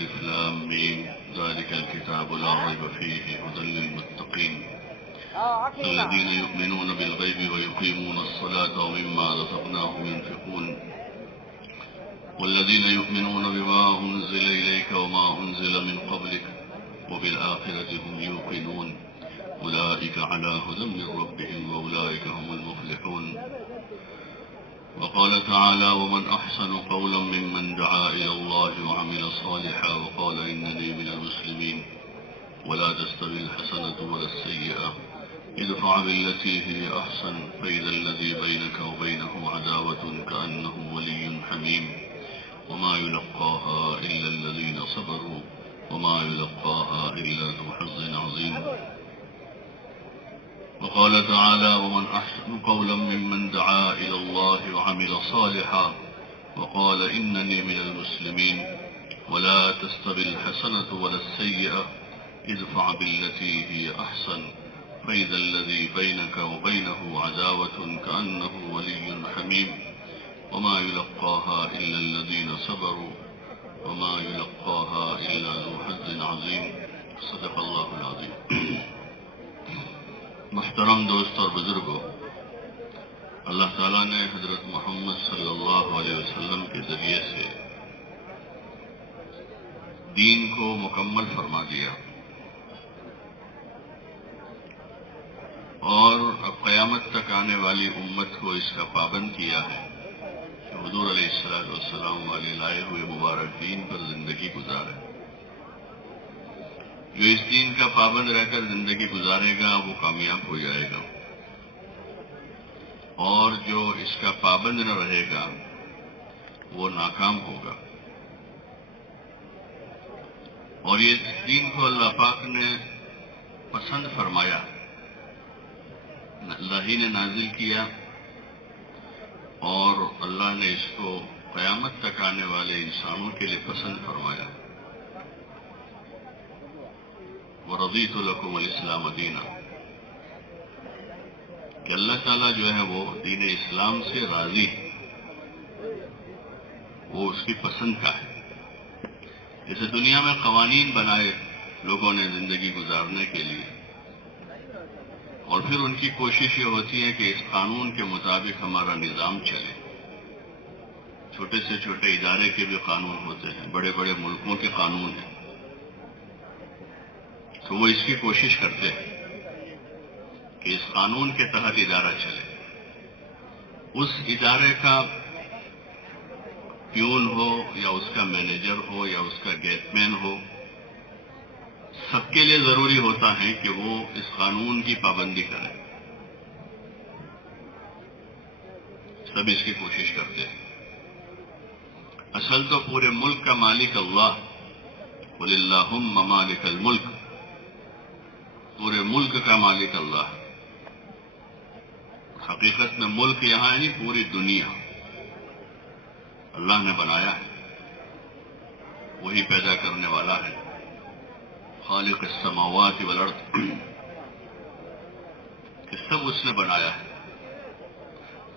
ألف لام ميم ذلك الكتاب لا ريب فيه هدى للمتقين الذين يؤمنون بالغيب ويقيمون الصلاة ومما رزقناهم ينفقون والذين يؤمنون بما أنزل إليك وما أنزل من قبلك وبالآخرة هم يوقنون أولئك على هدى من ربهم وأولئك هم المفلحون وقال تعالى ومن أحسن قولا ممن دعا إلى الله وعمل صالحا وقال إنني من المسلمين ولا تستوي الحسنة ولا السيئة ادفع بالتي هي أحسن فإذا الذي بينك وبينه عداوة كأنه ولي حميم وما يلقاها إلا الذين صبروا وما يلقاها إلا ذو حظ عظيم وقال تعالى ومن أحسن قولا ممن دعا إلى الله وعمل صالحا وقال إنني من المسلمين ولا تستوي الحسنة ولا السيئة ادفع بالتي هي أحسن فإذا الذي بينك وبينه عداوة كأنه ولي حميم وما يلقاها إلا الذين صبروا وما يلقاها إلا ذو حظ عظيم صدق الله العظيم محترم دوست اور بزرگوں، اللہ تعالیٰ نے حضرت محمد صلی اللہ علیہ وسلم کے ذریعے سے دین کو مکمل فرما دیا اور اب قیامت تک آنے والی امت کو اس کا پابند کیا ہے کہ حضور علیہ السلام والے لائے ہوئے مبارک دین پر زندگی گزارے۔ جو اس دین کا پابند رہ کر زندگی گزارے گا وہ کامیاب ہو جائے گا، اور جو اس کا پابند نہ رہے گا وہ ناکام ہوگا۔ اور یہ دین کو اللہ پاک نے پسند فرمایا، اللہ ہی نے نازل کیا، اور اللہ نے اس کو قیامت تک آنے والے انسانوں کے لیے پسند فرمایا۔ وَرَضِيتُ لَكُمُ الْإِسْلَامَ دِينًا، کہ اللہ تعالیٰ جو ہے وہ دین اسلام سے راضی ہے، وہ اس کی پسند کا ہے۔ جیسے دنیا میں قوانین بنائے لوگوں نے زندگی گزارنے کے لیے، اور پھر ان کی کوشش یہ ہوتی ہے کہ اس قانون کے مطابق ہمارا نظام چلے۔ چھوٹے سے چھوٹے ادارے کے بھی قانون ہوتے ہیں، بڑے بڑے ملکوں کے قانون ہیں، تو وہ اس کی کوشش کرتے ہیں کہ اس قانون کے تحت ادارہ چلے۔ اس ادارے کا پیون ہو یا اس کا مینیجر ہو یا اس کا گیٹ مین ہو، سب کے لیے ضروری ہوتا ہے کہ وہ اس قانون کی پابندی کرے۔ سب اس کی کوشش کرتے ہیں۔ اصل تو پورے ملک کا مالک اللہ، قل اللہم مالک الملک، پورے ملک کا مالک اللہ۔ حقیقت میں ملک یہاں نہیں، پوری دنیا اللہ نے بنایا ہے، وہی پیدا کرنے والا ہے، خالق السماوات والارض، کہ سب اس نے بنایا ہے۔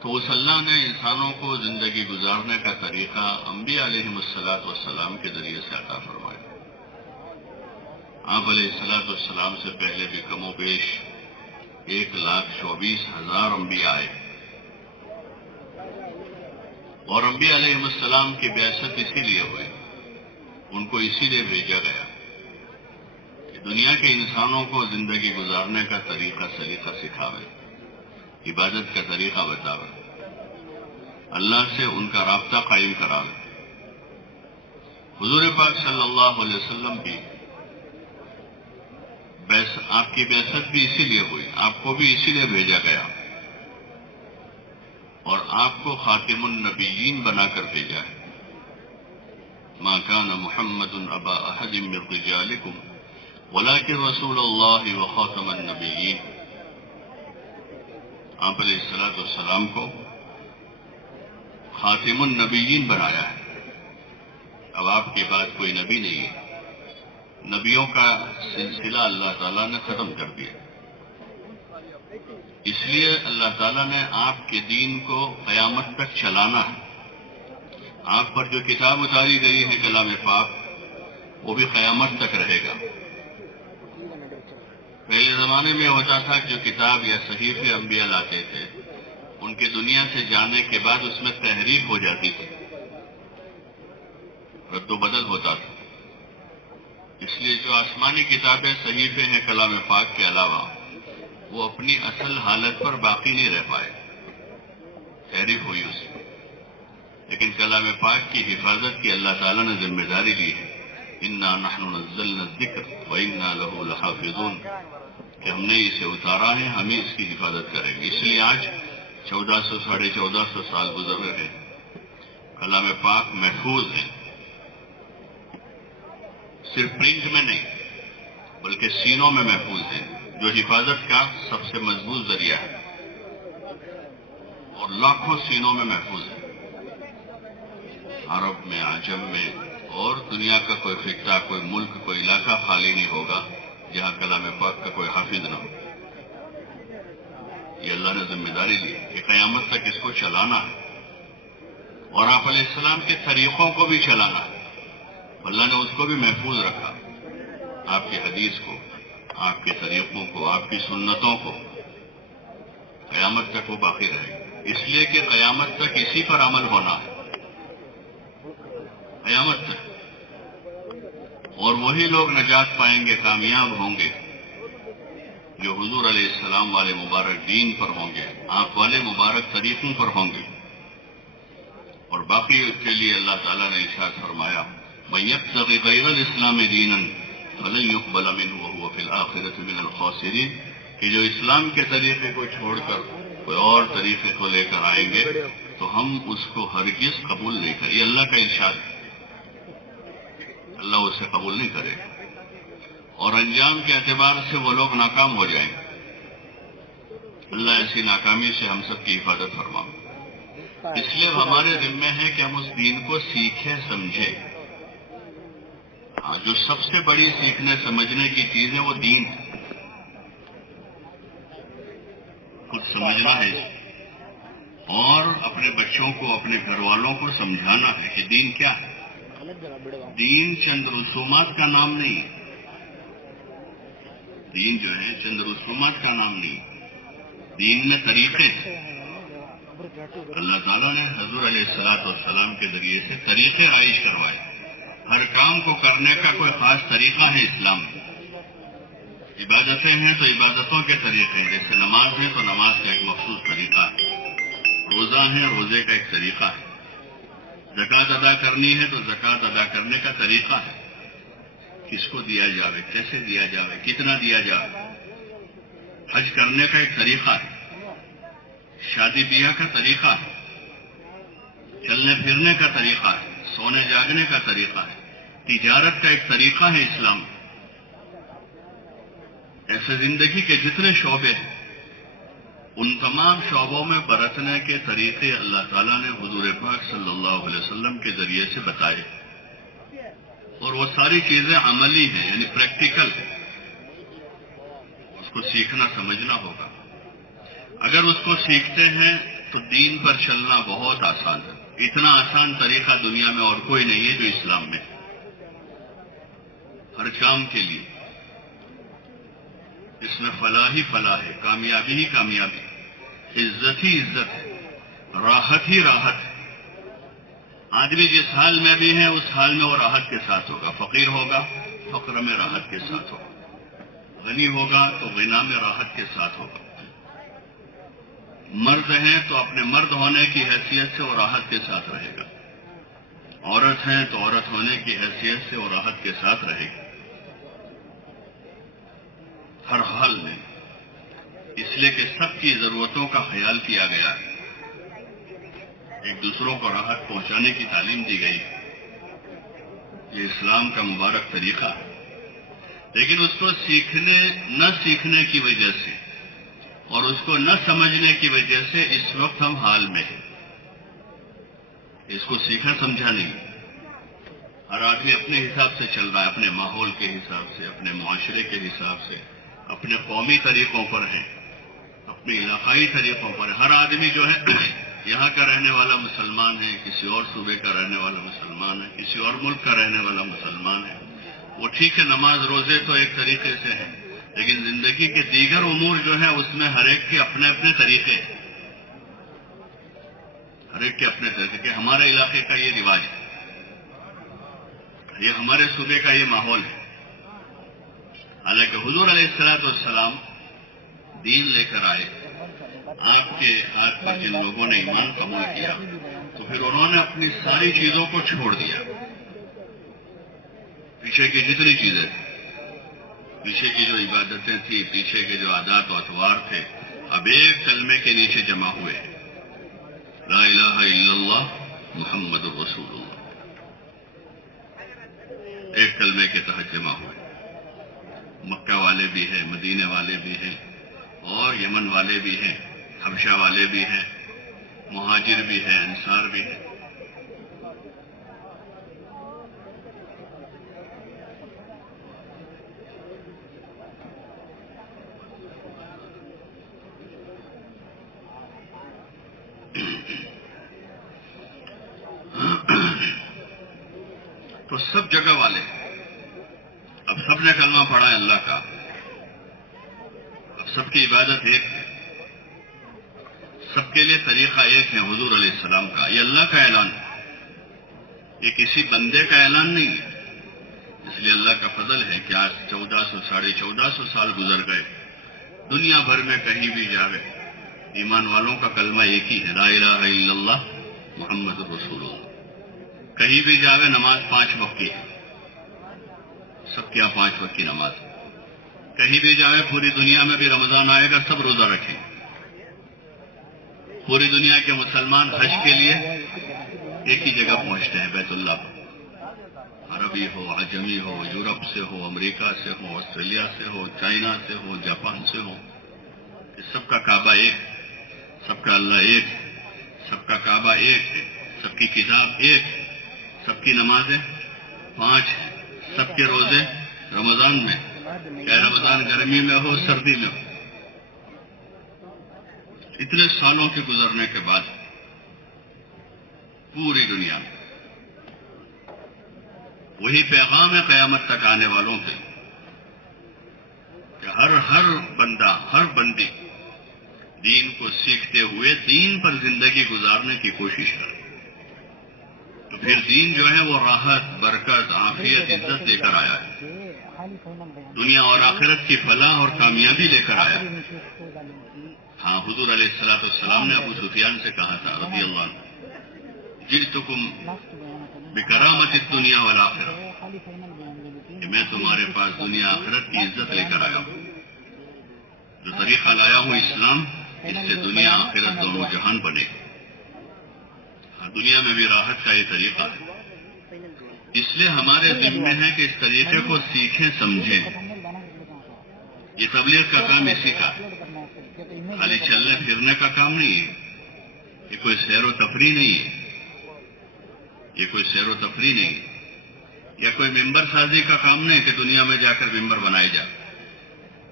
تو اس اللہ نے انسانوں کو زندگی گزارنے کا طریقہ انبیاء علیہم السلام کے ذریعے سے عطا فرمایا۔ آپ علیہ السلام سے پہلے بھی کم و بیش 1,24,000 انبیاء آئے، اور انبیاء علیہ السلام کی بعثت اسی لیے ہوئی، ان کو اسی لیے بھیجا گیا کہ دنیا کے انسانوں کو زندگی گزارنے کا طریقہ سلیقہ سکھاوے، عبادت کا طریقہ بتاوے، اللہ سے ان کا رابطہ قائم کراوے۔ حضور پاک صلی اللہ علیہ وسلم بھی آپ کی بعثت بھی اسی لیے ہوئی، آپ کو بھی اسی لیے بھیجا گیا، اور آپ کو خاتم النبیین بنا کر بھیجا ہے۔ ما كان محمد ابا احد من رجالکم ولكن رسول اللہ وخاتم النبیین۔ آپ علیہ السلام کو خاتم النبیین بنایا ہے۔ اب آپ کے بعد کوئی نبی نہیں ہے، نبیوں کا سلسلہ اللہ تعالیٰ نے ختم کر دیا، اس لیے اللہ تعالیٰ نے آپ کے دین کو قیامت تک چلانا ہے۔ آپ پر جو کتاب اتاری گئی ہے کلام پاک، وہ بھی قیامت تک رہے گا۔ پہلے زمانے میں ہوتا تھا کہ جو کتاب یا صحیفے انبیاء لاتے تھے، ان کے دنیا سے جانے کے بعد اس میں تحریف ہو جاتی تھی، رد و بدل ہوتا تھا۔ اس لیے جو آسمانی کتابیں صحیفے ہیں کلام پاک کے علاوہ، وہ اپنی اصل حالت پر باقی نہیں رہ پائے، تحریف ہوئی اس میں۔ لیکن کلام پاک کی حفاظت کی اللہ تعالیٰ نے ذمہ داری لی ہے، انا نحن نزلنا الذکر وانا لہ لحافظون، کہ ہم نے اسے اتارا ہے، ہم ہی اس کی حفاظت کریں گے۔ اس لیے آج 1400 ساڑھے 1400 سال گزر رہے ہیں، کلام پاک محفوظ ہے، صرف پرنٹ میں نہیں بلکہ سینوں میں محفوظ ہے، جو حفاظت کا سب سے مضبوط ذریعہ ہے، اور لاکھوں سینوں میں محفوظ ہے، عرب میں، عجم میں، اور دنیا کا کوئی خطہ، کوئی ملک، کوئی علاقہ خالی نہیں ہوگا جہاں کلام پاک کا کوئی حافظ نہ ہو۔ یہ اللہ نے ذمہ داری لی کہ قیامت تک اس کو چلانا ہے، اور آپ علیہ السلام کے طریقوں کو بھی چلانا ہے۔ اللہ نے اس کو بھی محفوظ رکھا، آپ کی حدیث کو، آپ کے طریقوں کو، آپ کی سنتوں کو، قیامت تک وہ باقی رہے گا، اس لیے کہ قیامت تک اسی پر عمل ہونا ہے، قیامت تک۔ اور وہی لوگ نجات پائیں گے، کامیاب ہوں گے، جو حضور علیہ السلام والے مبارک دین پر ہوں گے، آپ والے مبارک طریقوں پر ہوں گے۔ اور باقی کے لیے اللہ تعالیٰ نے ارشاد فرمایا، مَن یبتغ غیر الاسلام دینا فلن يقبل منه وهو في الآخرة من الخاسرین، کہ جو اسلام کے طریقے کو چھوڑ کر کوئی اور طریقے کو لے کر آئیں گے تو ہم اس کو ہرگز قبول نہیں کریں۔ یہ اللہ کا ارشاد ہے، اللہ اسے قبول نہیں کرے، اور انجام کے اعتبار سے وہ لوگ ناکام ہو جائیں گے۔ اللہ ایسی ناکامی سے ہم سب کی حفاظت فرمائے۔ اس لیے ہمارے ذمہ ہے کہ ہم اس دین کو سیکھیں، سمجھیں۔ جو سب سے بڑی سیکھنے سمجھنے کی چیز ہے وہ دین ہے، خود سمجھنا ہے، اور اپنے بچوں کو، اپنے گھر والوں کو سمجھانا ہے کہ دین کیا ہے۔ دین چند رسومات کا نام نہیں ہے، دین جو ہے چند رسومات کا نام نہیں، دین میں طریقے ہیں۔ اللہ تعالیٰ نے حضور علیہ السلام کے ذریعے سے طریقے رائج کروائے، ہر کام کو کرنے کا کوئی خاص طریقہ ہے اسلام میں۔ عبادتیں ہیں تو عبادتوں کے طریقے ہیں، جیسے نماز ہے تو نماز کا ایک مخصوص طریقہ ہے، روزہ ہے روزے کا ایک طریقہ ہے، زکوٰۃ ادا کرنی ہے تو زکوٰۃ ادا کرنے کا طریقہ ہے، کس کو دیا جاوے، کیسے دیا جاوے، کتنا دیا جاوے۔ حج کرنے کا ایک طریقہ ہے، شادی بیاہ کا طریقہ ہے، چلنے پھرنے کا طریقہ ہے، سونے جاگنے کا طریقہ ہے، تجارت کا ایک طریقہ ہے اسلام میں۔ ایسے زندگی کے جتنے شعبے ہیں، ان تمام شعبوں میں برتنے کے طریقے اللہ تعالیٰ نے حضور پاک صلی اللہ علیہ وسلم کے ذریعے سے بتائے، اور وہ ساری چیزیں عملی ہیں، یعنی پریکٹیکل ہیں۔ اس کو سیکھنا سمجھنا ہوگا۔ اگر اس کو سیکھتے ہیں تو دین پر چلنا بہت آسان ہے۔ اتنا آسان طریقہ دنیا میں اور کوئی نہیں ہے جو اسلام میں ہے، ہر کام کے لیے۔ اس میں فلاح ہی فلاح ہے، کامیابی ہی کامیابی، عزت ہی عزت ہے، راحت ہی راحت ہے۔ آدمی جس حال میں بھی ہے اس حال میں وہ راحت کے ساتھ ہوگا، فقیر ہوگا فقر میں راحت کے ساتھ ہوگا، غنی ہوگا تو غنا میں راحت کے ساتھ ہوگا، مرد ہیں تو اپنے مرد ہونے کی حیثیت سے وہ راحت کے ساتھ رہے گا، عورت ہیں تو عورت ہونے کی حیثیت سے وہ راحت کے ساتھ رہے گی، ہر حال میں۔ اس لیے کہ سب کی ضرورتوں کا خیال کیا گیا ہے، ایک دوسروں کو راحت پہنچانے کی تعلیم دی گئی ہے۔ یہ اسلام کا مبارک طریقہ ہے، لیکن اس کو نہ سیکھنے کی وجہ سے اور اس کو نہ سمجھنے کی وجہ سے اس وقت ہم حال میں ہیں۔ اس کو سیکھا سمجھا نہیں، ہر آدمی اپنے حساب سے چل رہا ہے، اپنے ماحول کے حساب سے، اپنے معاشرے کے حساب سے، اپنے قومی طریقوں پر ہے، اپنے علاقائی طریقوں پر ہے۔ ہر آدمی جو ہے یہاں کا رہنے والا مسلمان ہے، کسی اور صوبے کا رہنے والا مسلمان ہے، کسی اور ملک کا رہنے والا مسلمان ہے، وہ ٹھیک ہے، نماز روزے تو ایک طریقے سے ہے، لیکن زندگی کے دیگر امور جو ہیں اس میں ہر ایک کے اپنے اپنے طریقے ہیں، ہر ایک کے اپنے طریقے کہ ہمارے علاقے کا یہ رواج ہے، یہ ہمارے صوبے کا یہ ماحول ہے۔ حالانکہ حضور علیہ الصلوۃ والسلام دین لے کر آئے، آپ کے ہاتھ پر جن لوگوں نے ایمان قبول کیا تو پھر انہوں نے اپنی ساری چیزوں کو چھوڑ دیا، پیچھے کی جتنی چیزیں تھیں، پیچھے کی جو عبادتیں تھیں، پیچھے کے جو عادات و اطوار تھے، اب ایک کلمے کے نیچے جمع ہوئے، لا الہ الا اللہ محمد رسول اللہ، ایک کلمے کے تحت جمع ہوئے۔ مکہ والے بھی ہیں، مدینے والے بھی ہیں، اور یمن والے بھی ہیں، حبشہ والے بھی ہیں، مہاجر بھی ہیں، انصار بھی ہیں۔ تو سب جگہ والے، اب سب نے کلمہ پڑھا ہے اللہ کا، اب سب کی عبادت ایک ہے، سب کے لیے طریقہ ایک ہے حضور علیہ السلام کا۔ یہ اللہ کا اعلان ہے، یہ کسی بندے کا اعلان نہیں ہے، اس لیے اللہ کا فضل ہے کہ آج 1400 سال گزر گئے، دنیا بھر میں کہیں بھی جاوے ایمان والوں کا کلمہ ایک ہی ہے، لا الہ الا اللہ محمد رسول اللہ۔ کہیں بھی جاوے نماز 5 وقت کی ہے، سب کے یہاں 5 وقت کی نماز۔ کہیں بھی جاوے پوری دنیا میں بھی رمضان آئے گا، سب روزہ رکھیں۔ پوری دنیا کے مسلمان حج کے لیے ایک ہی جگہ پہنچتے ہیں، بیت اللہ، عربی ہو، عجمی ہو، یورپ سے ہو، امریکہ سے ہو، آسٹریلیا سے ہو، چائنا سے ہو، جاپان سے ہو، سب کا کعبہ ایک، سب کا اللہ ایک، سب کا کعبہ ایک ہے، سب کی کتاب ایک، سب کی نمازیں 5، سب کے روزے رمضان میں، چاہے رمضان گرمی میں ہو سردی میں ہو۔ اتنے سالوں کے گزرنے کے بعد پوری دنیا میں وہی پیغام ہے قیامت تک آنے والوں سے کہ ہر بندہ، ہر بندی دین کو سیکھتے ہوئے دین پر زندگی گزارنے کی کوشش کرے، تو پھر دین جو ہے وہ راحت، برکت، عافیت، عزت لے کر آیا ہے، دنیا اور آخرت کی فلاح اور کامیابی لے کر آیا ہے۔ ہاں، حضور علیہ الصلوۃ والسلام نے ابو سفیان سے کہا تھا رضی اللہ عنہ، جئتکم بکرامت الدنیا والآخرہ، کہ میں تمہارے پاس دنیا آخرت کی عزت لے کر آیا ہوں، جو طریقہ لایا ہوں اسلام، اس سے دنیا آخرت دونوں جہان بنے۔ ہاں، دنیا میں بھی راحت کا یہ طریقہ ہے، اس لیے ہمارے ذمہ ہے کہ اس طریقے کو سیکھیں، سمجھیں۔ یہ تبلیغ کا کام اسی کا ہے، خالی چلنے پھرنے کا کام نہیں ہے، یہ کوئی سیر و تفریح نہیں ہے، یہ کوئی سیر و تفریح نہیں ہے، یا کوئی ممبر سازی کا کام نہیں کہ دنیا میں جا کر ممبر بنائے جائے،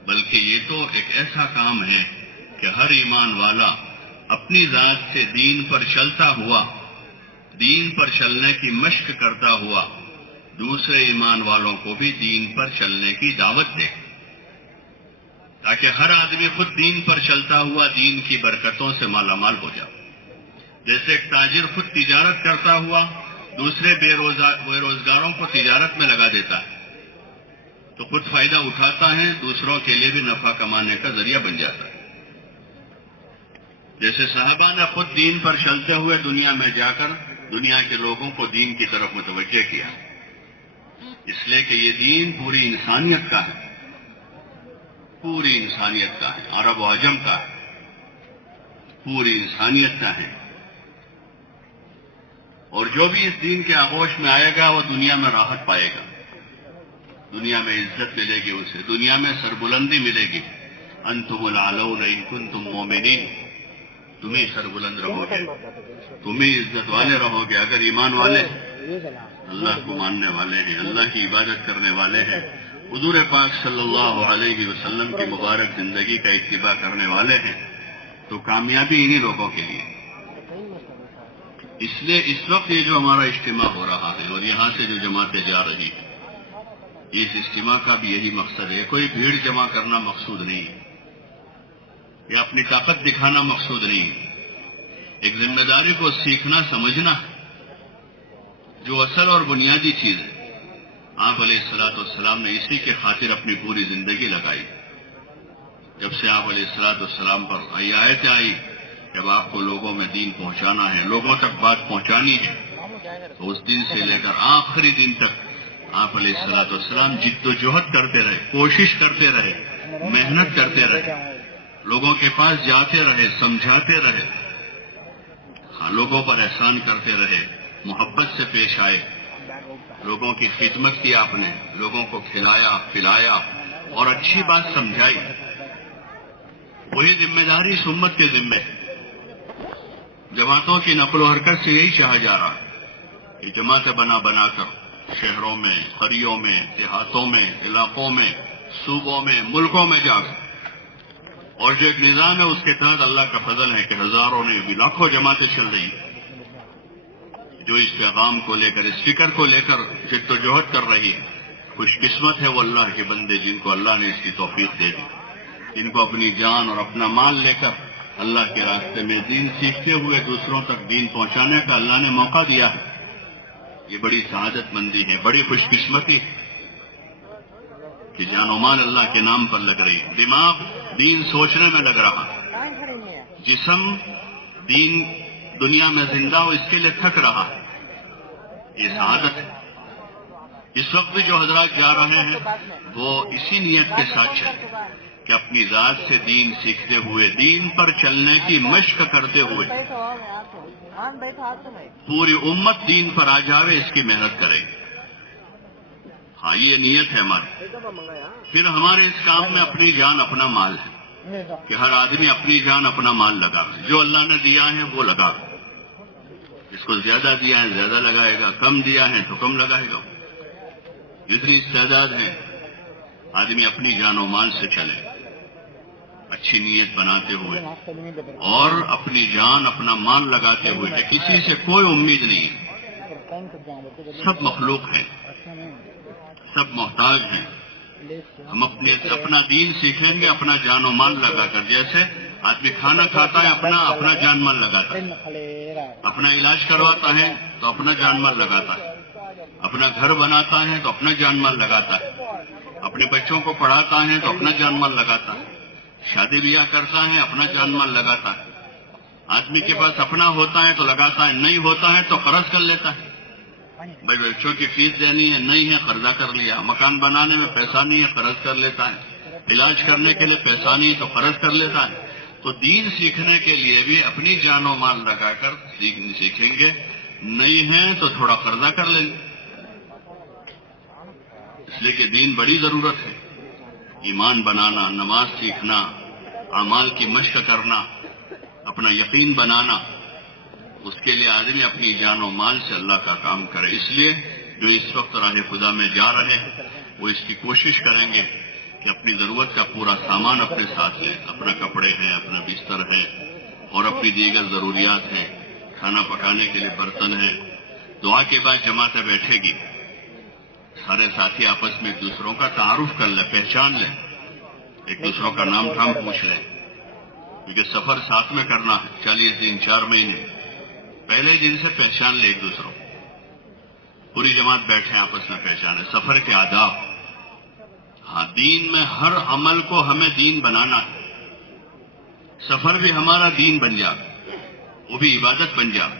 بلکہ یہ تو ایک ایسا کام ہے کہ ہر ایمان والا اپنی ذات سے دین پر چلتا ہوا، دین پر چلنے کی مشق کرتا ہوا، دوسرے ایمان والوں کو بھی دین پر چلنے کی دعوت دے، تاکہ ہر آدمی خود دین پر چلتا ہوا دین کی برکتوں سے مالا مال ہو جائے۔ جیسے ایک تاجر خود تجارت کرتا ہوا دوسرے بے روزگاروں کو تجارت میں لگا دیتا ہے تو خود فائدہ اٹھاتا ہے، دوسروں کے لیے بھی نفع کمانے کا ذریعہ بن جاتا ہے۔ جیسے صحابہ نے خود دین پر چلتے ہوئے دنیا میں جا کر دنیا کے لوگوں کو دین کی طرف متوجہ کیا، اس لیے کہ یہ دین پوری انسانیت کا ہے، پوری انسانیت کا ہے، عرب و عجم کا ہے، پوری انسانیت کا ہے، اور جو بھی اس دین کے آغوش میں آئے گا وہ دنیا میں راحت پائے گا، دنیا میں عزت ملے گی، اسے دنیا میں سربلندی ملے گی۔ انتم العلون ان کنتم مومنین، تم ہی سربلند رہو گے، تم ہی عزت والے رہو گے اگر ایمان والے، اللہ کو ماننے والے ہیں، اللہ کی عبادت کرنے والے ہیں، حضور پاک صلی اللہ علیہ وسلم کی مبارک زندگی کا اتباع کرنے والے ہیں، تو کامیابی انہی لوگوں کے لیے۔ اس لیے اس وقت یہ جو ہمارا اجتماع ہو رہا ہے اور یہاں سے جو جماعتیں جا رہی ہیں، اس اجتماع کا بھی یہی مقصد ہے. کوئی بھیڑ جمع کرنا مقصود نہیں ہے یا اپنی طاقت دکھانا مقصود نہیں ہے. ایک ذمہ داری کو سیکھنا سمجھنا جو اصل اور بنیادی چیز ہے. آپ علیہ الصلوۃ والسلام نے اسی کے خاطر اپنی پوری زندگی لگائی. جب سے آپ علیہ الصلوۃ والسلام پر آیتیں آئی، جب آپ کو لوگوں میں دین پہنچانا ہے، لوگوں تک بات پہنچانی ہے، تو اس دن سے لے کر آخری دن تک آپ علیہ الصلوۃ والسلام جد و جہد کرتے رہے، کوشش کرتے رہے، محنت کرتے رہے، لوگوں کے پاس جاتے رہے، سمجھاتے رہے، لوگوں پر احسان کرتے رہے، محبت سے پیش آئے، لوگوں کی خدمت کی آپ نے، لوگوں کو کھلایا پلایا اور اچھی بات سمجھائی. وہی ذمہ داری اس امت کے ذمہ ہے. جماعتوں کی نقل و حرکت سے یہی چاہا جا رہا ہے کہ جماعتیں بنا بنا کر شہروں میں، قریوں میں، دیہاتوں میں، علاقوں میں، صوبوں میں، ملکوں میں جا کر، اور جو ایک نظام ہے اس کے تحت اللہ کا فضل ہے کہ ہزاروں نے بھی لاکھوں جماعتیں چل رہی ہیں جو اس پیغام کو لے کر، اس فکر کو لے کر جد و جہد کر رہی ہے. خوش قسمت ہے وہ اللہ کے بندے جن کو اللہ نے اس کی توفیق دے دی، جن کو اپنی جان اور اپنا مال لے کر اللہ کے راستے میں دین سیکھتے ہوئے دوسروں تک دین پہنچانے کا اللہ نے موقع دیا ہے. یہ بڑی سعادت مندی ہے، بڑی خوش قسمتی کہ جان و مال اللہ کے نام پر لگ رہی ہے. دماغ دین سوچنے میں لگ رہا، جسم دین دنیا میں زندہ ہو اس کے لیے تھک رہا. یہ سعادت ہے. اس وقت بھی جو حضرات جا رہے ہیں وہ اسی نیت کے ساتھ چلیں کہ اپنی ذات سے دین سیکھتے ہوئے، دین پر چلنے کی مشق کرتے ہوئے پوری امت دین پر آ جاوے، اس کی محنت کرے. ہاں، یہ نیت ہے ہماری. پھر ہمارے اس کام میں اپنی جان اپنا مال ہے کہ ہر آدمی اپنی جان اپنا مال لگا، جو اللہ نے دیا ہے وہ لگا. اس کو زیادہ دیا ہے زیادہ لگائے گا، کم دیا ہے تو کم لگائے گا. جتنی استعداد ہے آدمی اپنی جان و مال سے چلے، اچھی نیت بناتے ہوئے اور اپنی جان اپنا مال لگاتے ہوئے کہ کسی سے کوئی امید نہیں ہے. سب مخلوق ہیں، سب محتاج ہیں. ہم اپنا دین سیکھیں گے اپنا جان و مال لگا کر. جیسے آدمی کھانا کھاتا ہے اپنا جان مال لگاتا ہے، اپنا علاج کرواتا ہے تو اپنا جان مال لگاتا ہے، اپنا گھر بناتا ہے تو اپنا جان مال لگاتا ہے، اپنے بچوں کو پڑھاتا ہے تو اپنا جان مال لگاتا ہے، شادی بیاہ کرتا ہے اپنا جان مال لگاتا ہے. آدمی کے پاس اپنا ہوتا ہے تو لگاتا ہے، نہیں ہوتا ہے تو قرض کر لیتا ہے. بھائی بچوں کی فیس دینی ہے، نہیں ہے قرضہ کر لیا. مکان بنانے میں پیسہ نہیں ہے قرض کر لیتا ہے. علاج کرنے کے لیے پیسہ نہیں تو قرض کر لیتا ہے. تو دین سیکھنے کے لیے بھی اپنی جان و مال لگا کر سیکھیں گے. نہیں ہے تو تھوڑا قرضہ کر لیں گے، اس لیے کہ دین بڑی ضرورت ہے. ایمان بنانا، نماز سیکھنا، اعمال کی مشق کرنا، اپنا یقین بنانا، اس کے لیے آدمی اپنی جان و مال سے اللہ کا کام کرے. اس لیے جو اس وقت راہ خدا میں جا رہے ہیں وہ اس کی کوشش کریں گے کہ اپنی ضرورت کا پورا سامان اپنے ساتھ لیں. اپنا کپڑے ہیں، اپنا بستر ہے اور اپنی دیگر ضروریات ہیں. کھانا پکانے کے لیے برتن ہیں. دعا کے بعد جماعتیں بیٹھے گی، سارے ساتھی آپس میں ایک دوسروں کا تعارف کر لیں، پہچان لیں، ایک دوسروں کا نام ٹھام پوچھ لیں، کیونکہ سفر ساتھ میں کرنا ہے. 40 دن 4 مہینے پہلے دن سے پہچان لے ایک دوسروں. پوری جماعت بیٹھے آپس میں پہچانے. سفر کے آداب. ہاں، دین میں ہر عمل کو ہمیں دین بنانا ہے. سفر بھی ہمارا دین بن جائے، وہ بھی عبادت بن جائے.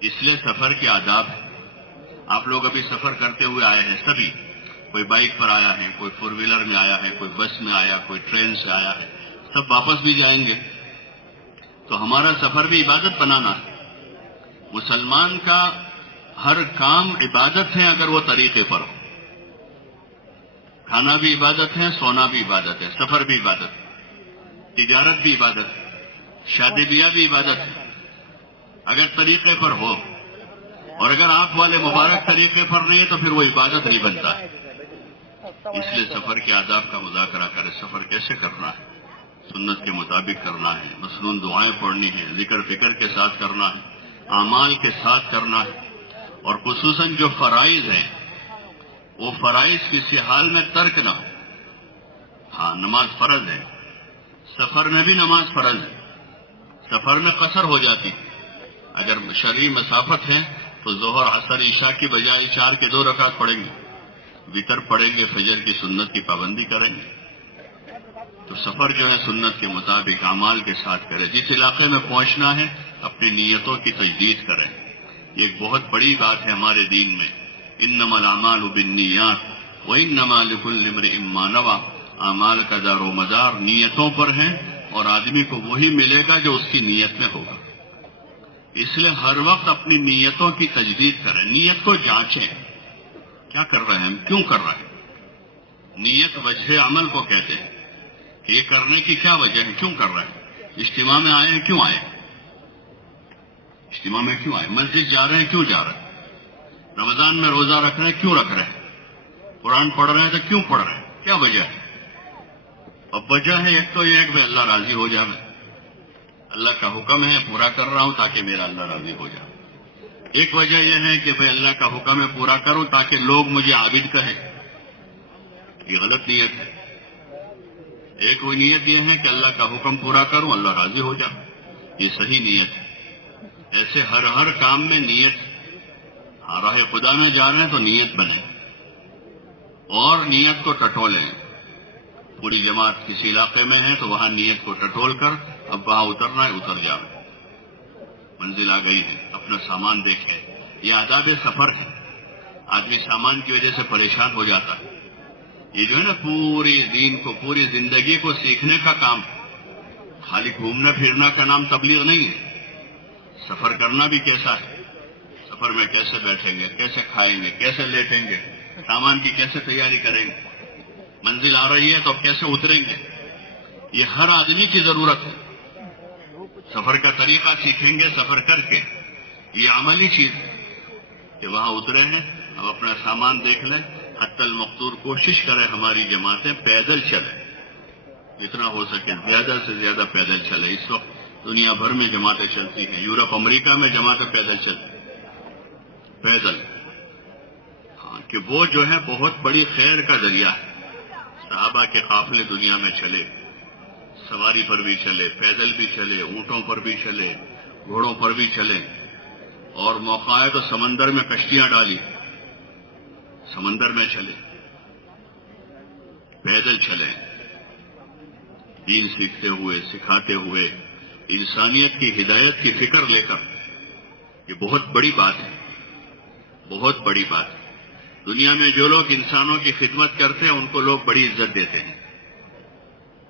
اس لیے سفر کے آداب ہے. آپ لوگ ابھی سفر کرتے ہوئے آئے ہیں سبھی. کوئی بائک پر آیا ہے، کوئی 4 ویلر میں آیا ہے، کوئی بس میں آیا، کوئی ٹرین سے آیا ہے. سب واپس بھی جائیں گے. تو ہمارا سفر بھی عبادت بنانا ہے. مسلمان کا ہر کام عبادت ہے اگر وہ طریقے پر ہو. کھانا بھی عبادت ہے، سونا بھی عبادت ہے، سفر بھی عبادت ہے، تجارت بھی عبادت ہے، شادی بیاہ بھی عبادت ہے اگر طریقے پر ہو. اور اگر آپ والے مبارک طریقے پر نہیں تو پھر وہ عبادت نہیں بنتا. اس لیے سفر کے آداب کا مذاکرہ کرے. سفر کیسے کرنا ہے؟ سنت کے مطابق کرنا ہے، مسنون دعائیں پڑھنی ہے، ذکر فکر کے ساتھ کرنا ہے، اعمال کے ساتھ کرنا ہے. اور خصوصاً جو فرائض ہیں وہ فرائض کسی حال میں ترک نہ ہو. ہاں نماز فرض ہے، سفر میں بھی نماز فرض ہے، سفر میں قصر ہو جاتی. اگر شرعی مسافت ہے تو ظہر عصر عشاء کی بجائے 4 کے 2 رکعت پڑھیں گے، وتر پڑھیں گے، فجر کی سنت کی پابندی کریں گے. تو سفر جو ہے سنت کے مطابق اعمال کے ساتھ کرے. جس علاقے میں پہنچنا ہے اپنی نیتوں کی تجدید کریں. یہ ایک بہت بڑی بات ہے ہمارے دین میں. انما الاعمال بالنیات وانما لکل امرئ ما نوى. اعمال کا دار و مدار نیتوں پر ہے اور آدمی کو وہی ملے گا جو اس کی نیت میں ہوگا. اس لیے ہر وقت اپنی نیتوں کی تجدید کریں. نیت کو جانچیں، کیا کر رہے ہیں، کیوں کر رہے ہیں. نیت وجہ عمل کو کہتے ہیں کہ یہ کرنے کی کیا وجہ ہے، کیوں کر رہے ہیں. اجتماع میں آئے ہیں، کیوں آئے، اجتماع میں کیوں آئے. مسجد جا رہے ہیں، کیوں جا رہے ہیں. رمضان میں روزہ رکھ رہے ہیں، کیوں رکھ رہے ہیں. قرآن پڑھ رہے ہیں تو کیوں پڑھ رہے ہیں، کیا وجہ ہے. اب وجہ ہے ایک تو یہ ہے کہ اللہ راضی ہو جائے. اللہ کا حکم ہے پورا کر رہا ہوں تاکہ میرا اللہ راضی ہو جائے. ایک وجہ یہ ہے کہ بھئی اللہ کا حکم ہے پورا کروں تاکہ لوگ مجھے عابد کہیں. یہ غلط نیت ہے. ایک وہ نیت یہ ہے کہ اللہ کا حکم پورا کروں، اللہ راضی ہو جائے، یہ صحیح نیت ہے. ایسے ہر کام میں نیت. راہ خدا میں جا رہے ہیں تو نیت بنے اور نیت کو ٹٹولیں. پوری جماعت کسی علاقے میں ہے تو وہاں نیت کو ٹٹول کر اب وہاں اترنا ہے، اتر جاؤ. منزل آ گئی ہے، اپنا سامان دیکھیں. یہ آداب سفر ہے. آدمی سامان کی وجہ سے پریشان ہو جاتا ہے. یہ جو ہے نا پوری دین کو، پوری زندگی کو سیکھنے کا کام. خالی گھومنا پھرنا کا نام تبلیغ نہیں ہے. سفر کرنا بھی کیسا ہے. سفر میں کیسے بیٹھیں گے، کیسے کھائیں گے، کیسے لیٹیں گے، سامان کی کیسے تیاری کریں گے. منزل آ رہی ہے تو اب کیسے اتریں گے. یہ ہر آدمی کی ضرورت ہے. سفر کا طریقہ سیکھیں گے سفر کر کے. یہ عملی چیز ہے کہ وہاں اترے ہیں، اب اپنا سامان دیکھ لیں. حتی المقدور کوشش کریں ہماری جماعتیں پیدل چلیں، جتنا ہو سکے زیادہ سے زیادہ پیدل چلیں. اس وقت دنیا بھر میں جماعتیں چلتی ہیں. یورپ امریکہ میں جماعتیں پیدل چلتی ہیں. پیدل ہاں کہ وہ جو ہے بہت بڑی خیر کا ذریعہ ہے. صحابہ کے قافلے دنیا میں چلے، سواری پر بھی چلے، پیدل بھی چلے، اونٹوں پر بھی چلے، گھوڑوں پر بھی چلے. اور موقع آئے تو سمندر میں کشتیاں ڈالی، سمندر میں چلے، پیدل چلے. دین سیکھتے ہوئے، سکھاتے ہوئے، انسانیت کی ہدایت کی فکر لے کر. یہ بہت بڑی بات ہے، بہت بڑی بات ہے. دنیا میں جو لوگ انسانوں کی خدمت کرتے ہیں ان کو لوگ بڑی عزت دیتے ہیں.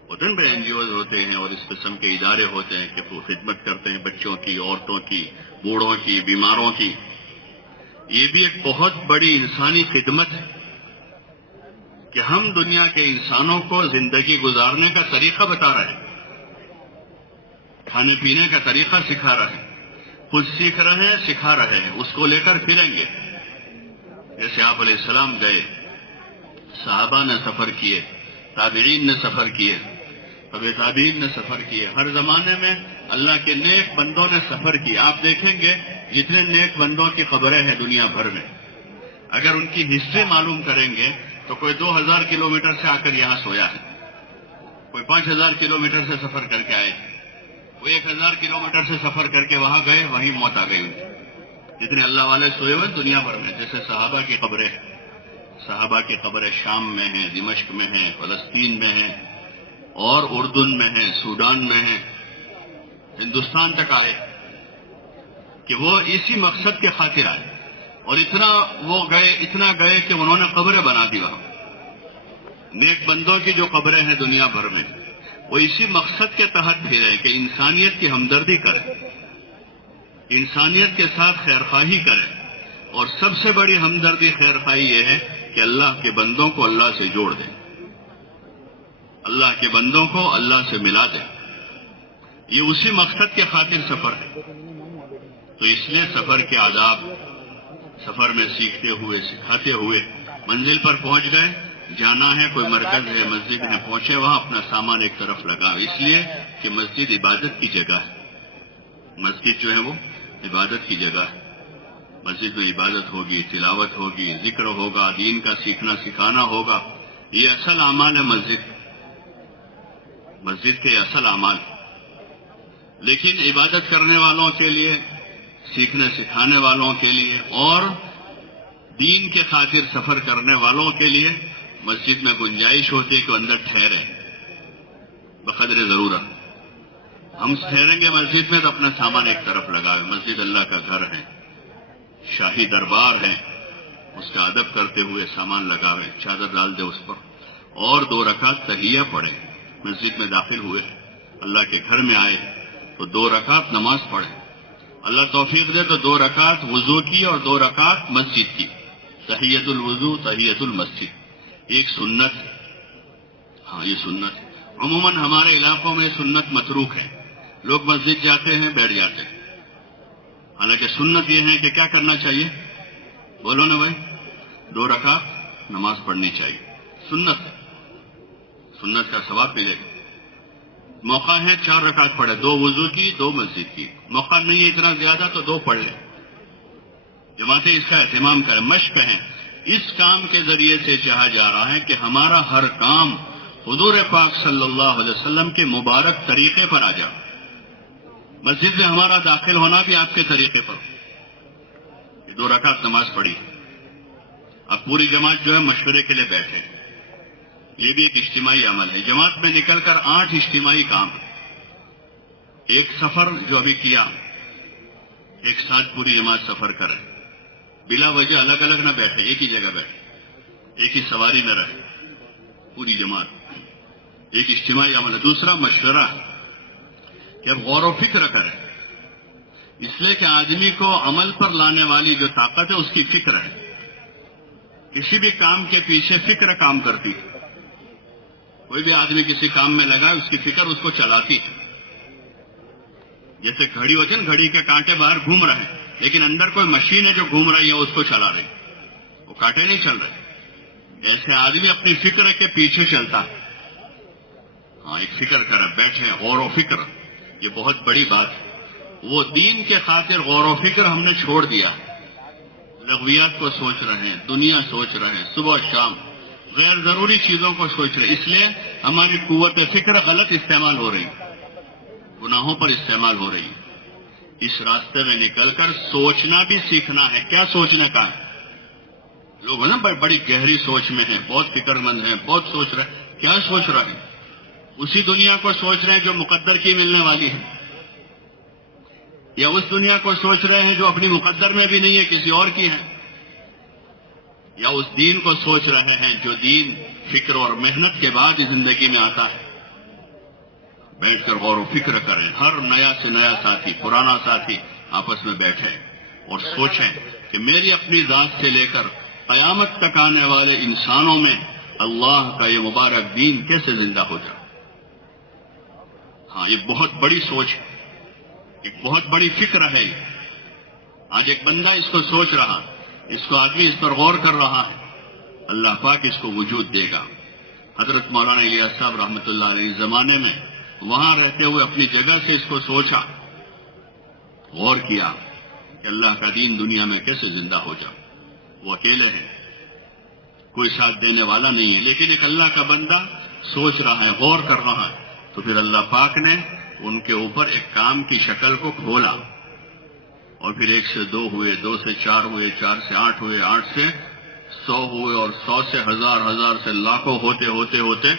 وطن میں این جی اوز ہوتے ہیں اور اس قسم کے ادارے ہوتے ہیں کہ وہ خدمت کرتے ہیں بچوں کی، عورتوں کی، بوڑھوں کی، بیماروں کی. یہ بھی ایک بہت بڑی انسانی خدمت ہے کہ ہم دنیا کے انسانوں کو زندگی گزارنے کا طریقہ بتا رہے ہیں، کھانے پینے کا طریقہ سکھا رہے ہیں. خود سیکھ رہے ہیں، سکھا رہے ہیں، اس کو لے کر پھریں گے. جیسے آپ علیہ السلام گئے، صحابہ نے سفر کیے، تابعین نے سفر کیے، تابعین نے سفر کیے. ہر زمانے میں اللہ کے نیک بندوں نے سفر کیا. آپ دیکھیں گے جتنے نیک بندوں کی خبریں ہیں دنیا بھر میں، اگر ان کی ہسٹری معلوم کریں گے تو کوئی 2000 کلومیٹر سے آ کر یہاں سویا ہے، کوئی 5000 کلومیٹر سے سفر کر کے آئے، کوئی 1000 کلومیٹر سے سفر کر کے وہاں گئے، وہیں موت آ گئی. جتنے اللہ والے سوئے ہوئے دنیا بھر میں. جیسے صحابہ کی قبریں، صحابہ کی قبریں شام میں ہیں، دمشق میں ہیں، فلسطین میں ہیں، اور اردن میں ہیں، سوڈان میں ہیں، ہندوستان تک آئے کہ وہ اسی مقصد کے خاطر آئے. اور اتنا گئے کہ انہوں نے قبریں بنا دی وہاں. نیک بندوں کی جو قبریں ہیں دنیا بھر میں، وہ اسی مقصد کے تحت پھرے کہ انسانیت کی ہمدردی کریں، انسانیت کے ساتھ خیرخواہی کریں. اور سب سے بڑی ہمدردی خیرخواہی یہ ہے کہ اللہ کے بندوں کو اللہ سے جوڑ دیں، اللہ کے بندوں کو اللہ سے ملا دیں. یہ اسی مقصد کے خاطر سفر ہے. تو اس لیے سفر کے آداب سفر میں سیکھتے ہوئے، سکھاتے ہوئے منزل پر پہنچ گئے. جانا ہے، کوئی مرکز ہے، مسجد میں پہنچے، وہاں اپنا سامان ایک طرف لگا. اس لیے کہ مسجد عبادت کی جگہ ہے. مسجد جو ہے وہ عبادت کی جگہ ہے. مسجد میں عبادت ہوگی، تلاوت ہوگی، ذکر ہوگا، دین کا سیکھنا سکھانا ہوگا. یہ اصل اعمال ہے مسجد کے اصل اعمال. لیکن عبادت کرنے والوں کے لیے، سیکھنے سکھانے والوں کے لیے اور دین کے خاطر سفر کرنے والوں کے لیے مسجد میں گنجائش ہوتی ہے کہ اندر ٹھہریں بقدر ضرورت. ہم ٹھہریں گے مسجد میں تو اپنا سامان ایک طرف لگاوے. مسجد اللہ کا گھر ہے، شاہی دربار ہے، اس کا ادب کرتے ہوئے سامان لگاوے، چادر ڈال دے اس پر، اور 2 رکعت تحیہ پڑھیں. مسجد میں داخل ہوئے، اللہ کے گھر میں آئے تو 2 رکعت نماز پڑھیں. اللہ توفیق دے تو 2 رکعت وضو کی اور 2 رکعت مسجد کی. تحیۃ الوضو، تحیۃ المسجد ایک سنت ہے. ہاں یہ سنت ہے. عموماً ہمارے علاقوں میں سنت متروک ہے. لوگ مسجد جاتے ہیں، بیٹھ جاتے ہیں. حالانکہ سنت یہ ہے کہ کیا کرنا چاہیے؟ بولو نا بھائی، 2 رکعت نماز پڑھنی چاہیے. سنت ہے، سنت کا ثواب ملے گا. موقع ہے 4 رکعت پڑھے، 2 وضو کی، 2 مسجد کی. موقع نہیں ہے اتنا زیادہ تو 2 پڑھ لیں. جماعتیں اس کا اہتمام کریں، مشق ہیں. اس کام کے ذریعے سے چاہا جا رہا ہے کہ ہمارا ہر کام حضور پاک صلی اللہ علیہ وسلم کے مبارک طریقے پر آ جائے. مسجد میں ہمارا داخل ہونا بھی آپ کے طریقے پر. یہ 2 رکعت نماز پڑھی، اب پوری جماعت جو ہے مشورے کے لیے بیٹھے. یہ بھی ایک اجتماعی عمل ہے. جماعت میں نکل کر 8 اجتماعی کام. ایک سفر جو ابھی کیا، ایک ساتھ پوری جماعت سفر کرے، بلا وجہ الگ الگ نہ بیٹھے، ایک ہی جگہ بیٹھے، ایک ہی سواری میں رہے پوری جماعت. ایک اجتماعی عمل ہے. دوسرا مشورہ ہے کہ اب غور و فکر کریں، اس لیے کہ آدمی کو عمل پر لانے والی جو طاقت ہے اس کی فکر ہے. کسی بھی کام کے پیچھے فکر کام کرتی ہے. کوئی بھی آدمی کسی کام میں لگا، اس کی فکر اس کو چلاتی ہے. جیسے گھڑی ہوتی ہے نا، گھڑی کے کانٹے باہر گھوم رہے ہیں لیکن اندر کوئی مشین ہے جو گھوم رہی ہے اس کو چلا رہی، وہ کانٹے نہیں چل رہے. ایسے آدمی اپنی فکر کے پیچھے چلتا ہے. ہاں ایک فکر کرے، بیٹھے، غور و فکر. یہ بہت بڑی بات ہے. وہ دین کے خاطر غور و فکر ہم نے چھوڑ دیا. لغویات کو سوچ رہے ہیں، دنیا سوچ رہے ہیں، صبح شام غیر ضروری چیزوں کو سوچ رہے ہیں. اس لیے ہماری قوت فکر غلط استعمال ہو رہی، گناہوں پر استعمال ہو رہی. اس راستے میں نکل کر سوچنا بھی سیکھنا ہے. کیا سوچنے کا ہے؟ لوگ نا بڑی گہری سوچ میں ہیں، بہت فکر مند ہیں، بہت سوچ رہے ہیں. کیا سوچ رہے ہیں؟ اسی دنیا کو سوچ رہے ہیں جو مقدر کی ملنے والی ہے، یا اس دنیا کو سوچ رہے ہیں جو اپنی مقدر میں بھی نہیں ہے، کسی اور کی ہے، یا اس دین کو سوچ رہے ہیں جو دین فکر اور محنت کے بعد زندگی میں آتا ہے. بیٹھ کر غور و فکر کریں. ہر نیا سے نیا ساتھی، پرانا ساتھی آپس میں بیٹھیں اور سوچیں کہ میری اپنی ذات سے لے کر قیامت تک آنے والے انسانوں میں اللہ کا یہ مبارک دین کیسے زندہ ہو جائے. ہاں یہ بہت بڑی سوچ ہے، ایک بہت بڑی فکر ہے. آج ایک بندہ اس کو سوچ رہا، اس کو آدمی اس پر غور کر رہا ہے، اللہ پاک اس کو وجود دے گا. حضرت مولانا الیاس صاحب رحمۃ اللہ علیہ زمانے میں وہاں رہتے ہوئے اپنی جگہ سے اس کو سوچا، غور کیا کہ اللہ کا دین دنیا میں کیسے زندہ ہو جائے. وہ اکیلے ہیں، کوئی ساتھ دینے والا نہیں ہے، لیکن ایک اللہ کا بندہ سوچ رہا ہے، غور کر رہا ہے. تو پھر اللہ پاک نے ان کے اوپر ایک کام کی شکل کو کھولا، اور پھر 1 سے 2 ہوئے، 2 سے 4 ہوئے، 4 سے 8 ہوئے، 8 سے 100 ہوئے، اور 100 سے 1000، 1000 سے لاکھوں ہوتے ہوتے ہوتے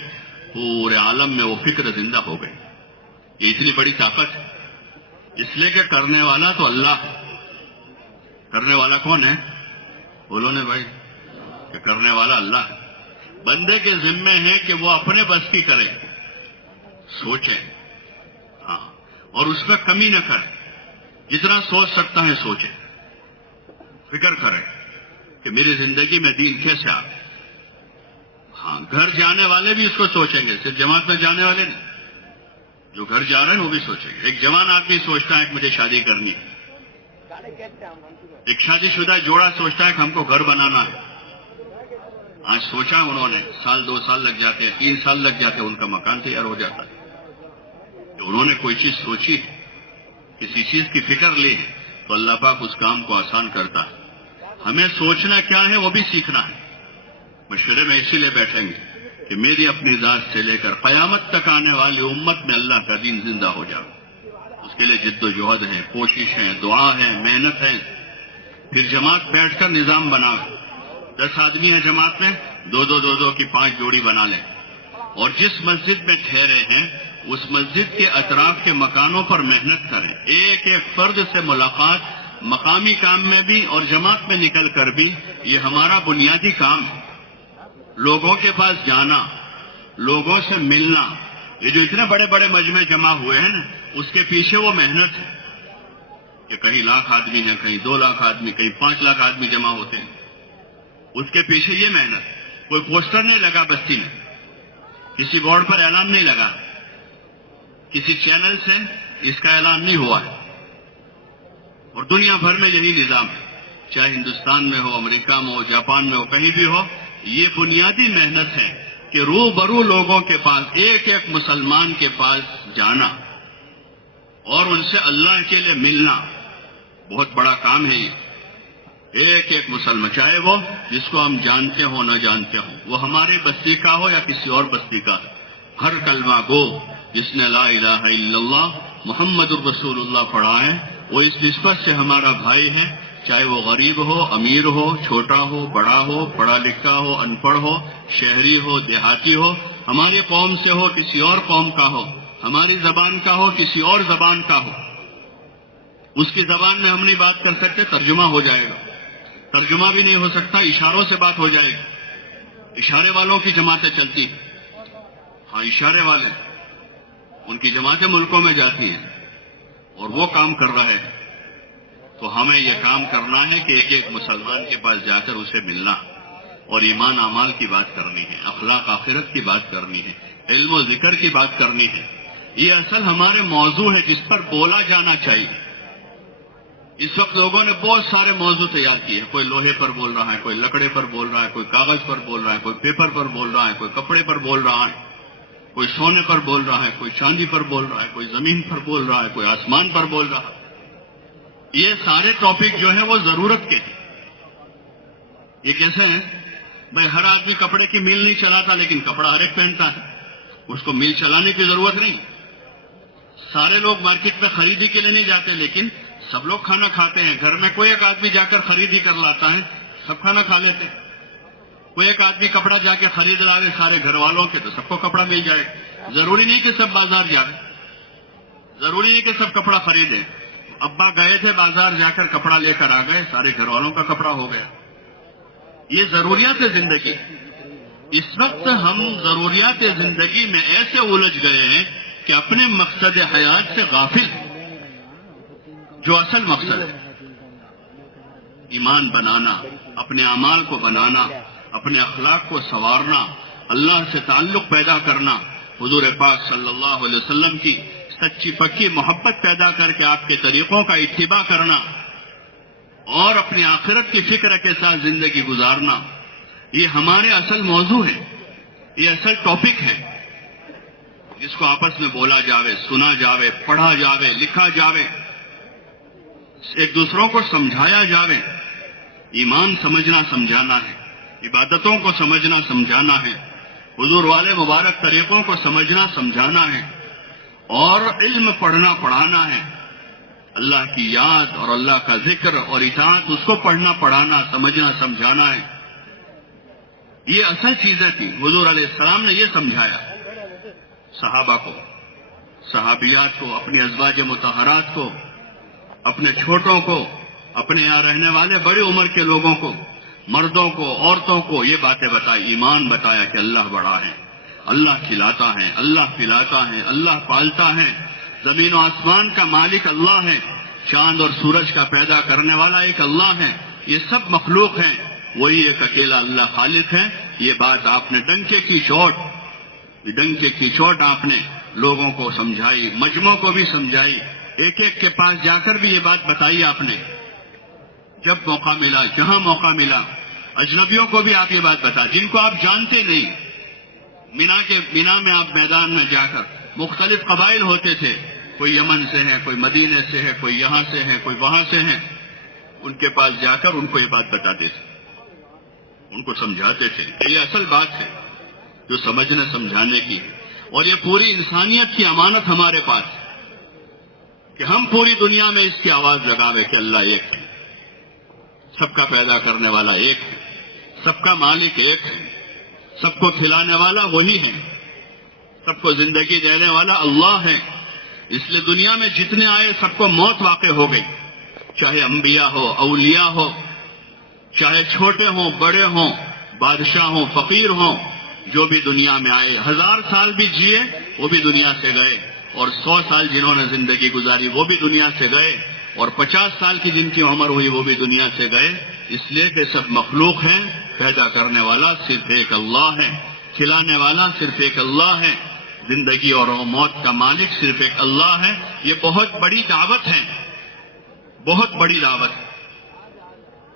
پورے عالم میں وہ فکر زندہ ہو گئی. یہ اتنی بڑی طاقت ہے، اس لیے کہ کرنے والا تو اللہ ہے. کرنے والا کون ہے؟ بولو نے بھائی، کہ کرنے والا اللہ ہے. بندے کے ذمے ہے کہ وہ اپنے بس کی کرے، سوچے، ہاں، اور اس میں کمی نہ کرے. جتنا سوچ سکتا ہے سوچے، فکر کرے کہ میری زندگی میں دین کیسے آ. ہاں گھر جانے والے بھی اس کو سوچیں گے، صرف جماعت میں جانے والے نہیں، جو گھر جا رہے ہیں وہ بھی سوچیں گے. ایک جوان آدمی سوچتا ہے کہ مجھے شادی کرنی ہے، ایک شادی شدہ جوڑا سوچتا ہے کہ ہم کو گھر بنانا ہے. آج سوچا انہوں نے، 1 2 سال لگ جاتے ہیں، 3 سال لگ جاتے ہیں، ان کا مکان تیار ہو جاتا ہے. انہوں نے کوئی چیز سوچی، کسی چیز کی فکر لی ہے، تو اللہ پاک اس کام کو آسان کرتا ہے. ہمیں سوچنا کیا ہے وہ بھی سیکھنا ہے. مشورے میں اسی لیے بیٹھیں گے کہ میری اپنی ذات سے لے کر قیامت تک آنے والی امت میں اللہ کا دین زندہ ہو جائے. اس کے لیے جد و جہد ہے، کوشش ہے، دعا ہے، محنت ہے. پھر جماعت بیٹھ کر نظام بنا. 10 آدمی ہیں جماعت میں، دو کی 5 جوڑی بنا لیں. اور جس مسجد میں ٹھہرے ہیں اس مسجد کے اطراف کے مکانوں پر محنت کریں. ایک ایک فرد سے ملاقات مقامی کام میں بھی اور جماعت میں نکل کر بھی، یہ ہمارا بنیادی کام ہے. لوگوں کے پاس جانا، لوگوں سے ملنا. یہ جو اتنے بڑے بڑے مجمع جمع ہوئے ہیں نا، اس کے پیچھے وہ محنت ہے کہ کہیں 1,00,000 آدمی ہیں، کہیں 2,00,000 آدمی، کہیں 5,00,000 آدمی جمع ہوتے ہیں. اس کے پیچھے یہ محنت. کوئی پوسٹر نہیں لگا بستی میں، کسی بورڈ پر اعلان نہیں لگا، کسی چینل سے اس کا اعلان نہیں ہوا ہے. اور دنیا بھر میں یہی نظام ہے، چاہے ہندوستان میں ہو، امریکہ میں ہو، جاپان میں ہو، کہیں بھی ہو. یہ بنیادی محنت ہے کہ روبرو لوگوں کے پاس، ایک ایک مسلمان کے پاس جانا اور ان سے اللہ کے لیے ملنا. بہت بڑا کام ہے یہ. ایک ایک مسلمان، چاہے وہ جس کو ہم جانتے ہو نہ جانتے ہوں، وہ ہماری بستی کا ہو یا کسی اور بستی کا، ہر کلمہ گو جس نے لا الہ الا اللہ محمد الرسول اللہ پڑھا ہے، وہ اس نسبت سے ہمارا بھائی ہے. چاہے وہ غریب ہو، امیر ہو، چھوٹا ہو، بڑا ہو، پڑھا لکھا ہو، ان پڑھ ہو، شہری ہو، دیہاتی ہو، ہماری قوم سے ہو، کسی اور قوم کا ہو، ہماری زبان کا ہو، کسی اور زبان کا ہو. اس کی زبان میں ہم نہیں بات کر سکتے، ترجمہ ہو جائے گا. ترجمہ بھی نہیں ہو سکتا، اشاروں سے بات ہو جائے گی. اشارے والوں کی جماعتیں چلتی ہیں. ہاں، اشارے والے، ان کی جماعتیں ملکوں میں جاتی ہیں اور وہ کام کر رہے ہیں. تو ہمیں یہ کام کرنا ہے کہ ایک ایک مسلمان کے پاس جا کر اسے ملنا اور ایمان اعمال کی بات کرنی ہے، اخلاق آخرت کی بات کرنی ہے، علم و ذکر کی بات کرنی ہے. یہ اصل ہمارے موضوع ہے جس پر بولا جانا چاہیے. اس وقت لوگوں نے بہت سارے موضوع تیار کیے ہیں. کوئی لوہے پر بول رہا ہے، کوئی لکڑے پر بول رہا ہے، کوئی کاغذ پر بول رہا ہے، کوئی پیپر پر بول رہا ہے، کوئی کپڑے پر بول رہا ہے، کوئی سونے پر بول رہا ہے، کوئی چاندی پر بول رہا ہے، کوئی زمین پر بول رہا ہے، کوئی آسمان پر بول رہا ہے. یہ سارے ٹاپک جو ہیں وہ ضرورت کے ہیں. یہ کیسے ہیں بھائی؟ ہر آدمی کپڑے کی میل نہیں چلاتا، لیکن کپڑا ہر ایک پہنتا ہے. اس کو میل چلانے کی ضرورت نہیں. سارے لوگ مارکیٹ میں خریدی کے لیے نہیں جاتے، لیکن سب لوگ کھانا کھاتے ہیں. گھر میں کوئی ایک آدمی جا کر خریدی کر لاتا ہے، سب کھانا کھا لیتے ہیں. کوئی ایک آدمی کپڑا جا کے خرید لا رہے سارے گھر والوں کے، تو سب کو کپڑا مل جائے. ضروری نہیں کہ سب بازار جائیں، ضروری نہیں کہ سب کپڑا خریدیں. ابا گئے تھے بازار، جا کر کپڑا لے کر آ گئے، سارے گھر والوں کا کپڑا ہو گیا. یہ ضروریات زندگی. اس وقت ہم ضروریات زندگی میں ایسے الجھ گئے ہیں کہ اپنے مقصد حیات سے غافل. جو اصل مقصد ہے ایمان بنانا، اپنے اعمال کو بنانا، اپنے اخلاق کو سنوارنا، اللہ سے تعلق پیدا کرنا، حضور پاک صلی اللہ علیہ وسلم کی سچی پکی محبت پیدا کر کے آپ کے طریقوں کا اتباع کرنا اور اپنی آخرت کی فکر کے ساتھ زندگی گزارنا، یہ ہمارے اصل موضوع ہے. یہ اصل ٹاپک ہے جس کو آپس میں بولا جاوے، سنا جاوے، پڑھا جاوے، لکھا جاوے، ایک دوسروں کو سمجھایا جاوے. ایمان سمجھنا سمجھانا ہے، عبادتوں کو سمجھنا سمجھانا ہے، حضور والے مبارک طریقوں کو سمجھنا سمجھانا ہے، اور علم پڑھنا پڑھانا ہے. اللہ کی یاد اور اللہ کا ذکر اور اطاعت، اس کو پڑھنا پڑھانا، سمجھنا سمجھانا ہے. یہ اصل چیزیں تھیں. حضور علیہ السلام نے یہ سمجھایا صحابہ کو، صحابیات کو، اپنی ازواج مطہرات کو، اپنے چھوٹوں کو، اپنے یہاں رہنے والے بڑی عمر کے لوگوں کو، مردوں کو، عورتوں کو یہ باتیں بتائی. ایمان بتایا کہ اللہ بڑا ہے، اللہ کھلاتا ہے، اللہ پلاتا ہے، اللہ پالتا ہے، زمین و آسمان کا مالک اللہ ہے، چاند اور سورج کا پیدا کرنے والا ایک اللہ ہے. یہ سب مخلوق ہیں، وہی ایک اکیلا اللہ خالق ہے. یہ بات آپ نے ڈنکے کی چوٹ آپ نے لوگوں کو سمجھائی، مجموعوں کو بھی سمجھائی، ایک ایک کے پاس جا کر بھی یہ بات بتائی آپ نے. جب موقع ملا، جہاں موقع ملا، اجنبیوں کو بھی آپ یہ بات بتا، جن کو آپ جانتے نہیں. مینا میں آپ میدان میں جا کر، مختلف قبائل ہوتے تھے، کوئی یمن سے ہیں، کوئی مدینے سے ہے، کوئی یہاں سے ہیں، کوئی وہاں سے ہیں، ان کے پاس جا کر ان کو یہ بات بتاتے تھے، ان کو سمجھاتے تھے کہ یہ اصل بات ہے جو سمجھنے سمجھانے کی ہے، اور یہ پوری انسانیت کی امانت ہمارے پاس ہے کہ ہم پوری دنیا میں اس کی آواز لگاویں کہ اللہ ایک ہے، سب کا پیدا کرنے والا ایک ہے، سب کا مالک ایک ہے، سب کو کھلانے والا وہی ہے، سب کو زندگی دینے والا اللہ ہے۔ اس لیے دنیا میں جتنے آئے سب کو موت واقع ہو گئی، چاہے انبیاء ہو، اولیاء ہو، چاہے چھوٹے ہوں، بڑے ہوں، بادشاہ ہوں، فقیر ہوں، جو بھی دنیا میں آئے، 1000 سال بھی جیے وہ بھی دنیا سے گئے، اور 100 سال جنہوں نے زندگی گزاری وہ بھی دنیا سے گئے، اور 50 سال کی جن کی عمر ہوئی وہ بھی دنیا سے گئے، اس لیے کہ سب مخلوق ہیں، پیدا کرنے والا صرف ایک اللہ ہے، کھلانے والا صرف ایک اللہ ہے، زندگی اور موت کا مالک صرف ایک اللہ ہے۔ یہ بہت بڑی دعوت ہے، بہت بڑی دعوت ہے۔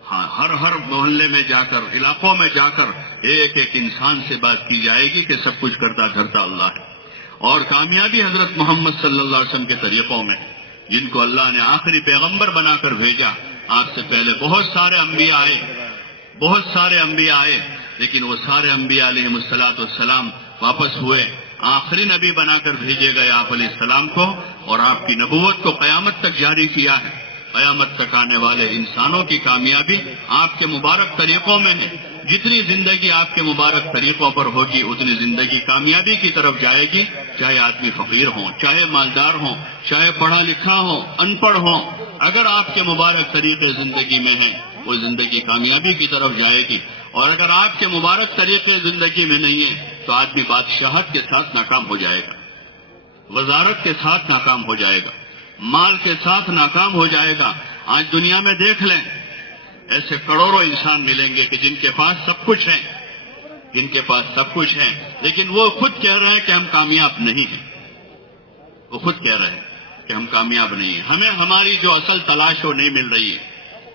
ہاں، ہر محلے میں جا کر، علاقوں میں جا کر ایک ایک انسان سے بات کی جائے گی کہ سب کچھ کرتا دھرتا اللہ ہے، اور کامیابی حضرت محمد صلی اللہ علیہ وسلم کے طریقوں میں، جن کو اللہ نے آخری پیغمبر بنا کر بھیجا۔ آپ سے پہلے بہت سارے انبیاء آئے، لیکن وہ سارے انبیاء علیہ السلام واپس ہوئے، آخری نبی بنا کر بھیجے گئے آپ علیہ السلام کو، اور آپ کی نبوت کو قیامت تک جاری کیا ہے۔ قیامت تک آنے والے انسانوں کی کامیابی آپ کے مبارک طریقوں میں ہے۔ جتنی زندگی آپ کے مبارک طریقوں پر ہوگی اتنی زندگی کامیابی کی طرف جائے گی، چاہے آدمی فقیر ہوں، چاہے مالدار ہوں، چاہے پڑھا لکھا ہو، ان پڑھ ہوں، اگر آپ کے مبارک طریقے زندگی میں ہیں وہ زندگی کامیابی کی طرف جائے گی، اور اگر آپ کے مبارک طریقے زندگی میں نہیں ہیں تو آدمی بادشاہت کے ساتھ ناکام ہو جائے گا، وزارت کے ساتھ ناکام ہو جائے گا، مال کے ساتھ ناکام ہو جائے گا۔ آج دنیا میں دیکھ لیں، ایسے کروڑوں انسان ملیں گے کہ جن کے پاس سب کچھ ہے، لیکن وہ خود کہہ رہے ہیں کہ ہم کامیاب نہیں ہیں، وہ خود کہہ رہے ہیں کہ ہم کامیاب نہیں ہیں، ہمیں ہماری جو اصل تلاش وہ نہیں مل رہی ہے،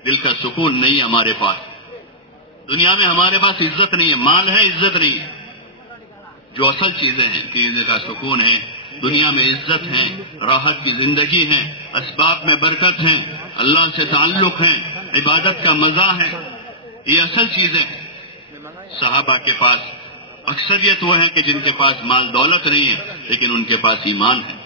دل کا سکون نہیں ہے ہمارے پاس، دنیا میں ہمارے پاس عزت نہیں ہے، مال ہے عزت نہیں ہے، جو اصل چیزیں ہیں، دل کا سکون ہے، دنیا میں عزت ہے، راحت کی زندگی ہے، اسباب میں برکت ہے، اللہ سے تعلق ہے، عبادت کا مزہ ہے، یہ اصل چیزیں ہیں۔ صحابہ کے پاس اکثریت وہ ہیں کہ جن کے پاس مال دولت نہیں ہے لیکن ان کے پاس ایمان ہے،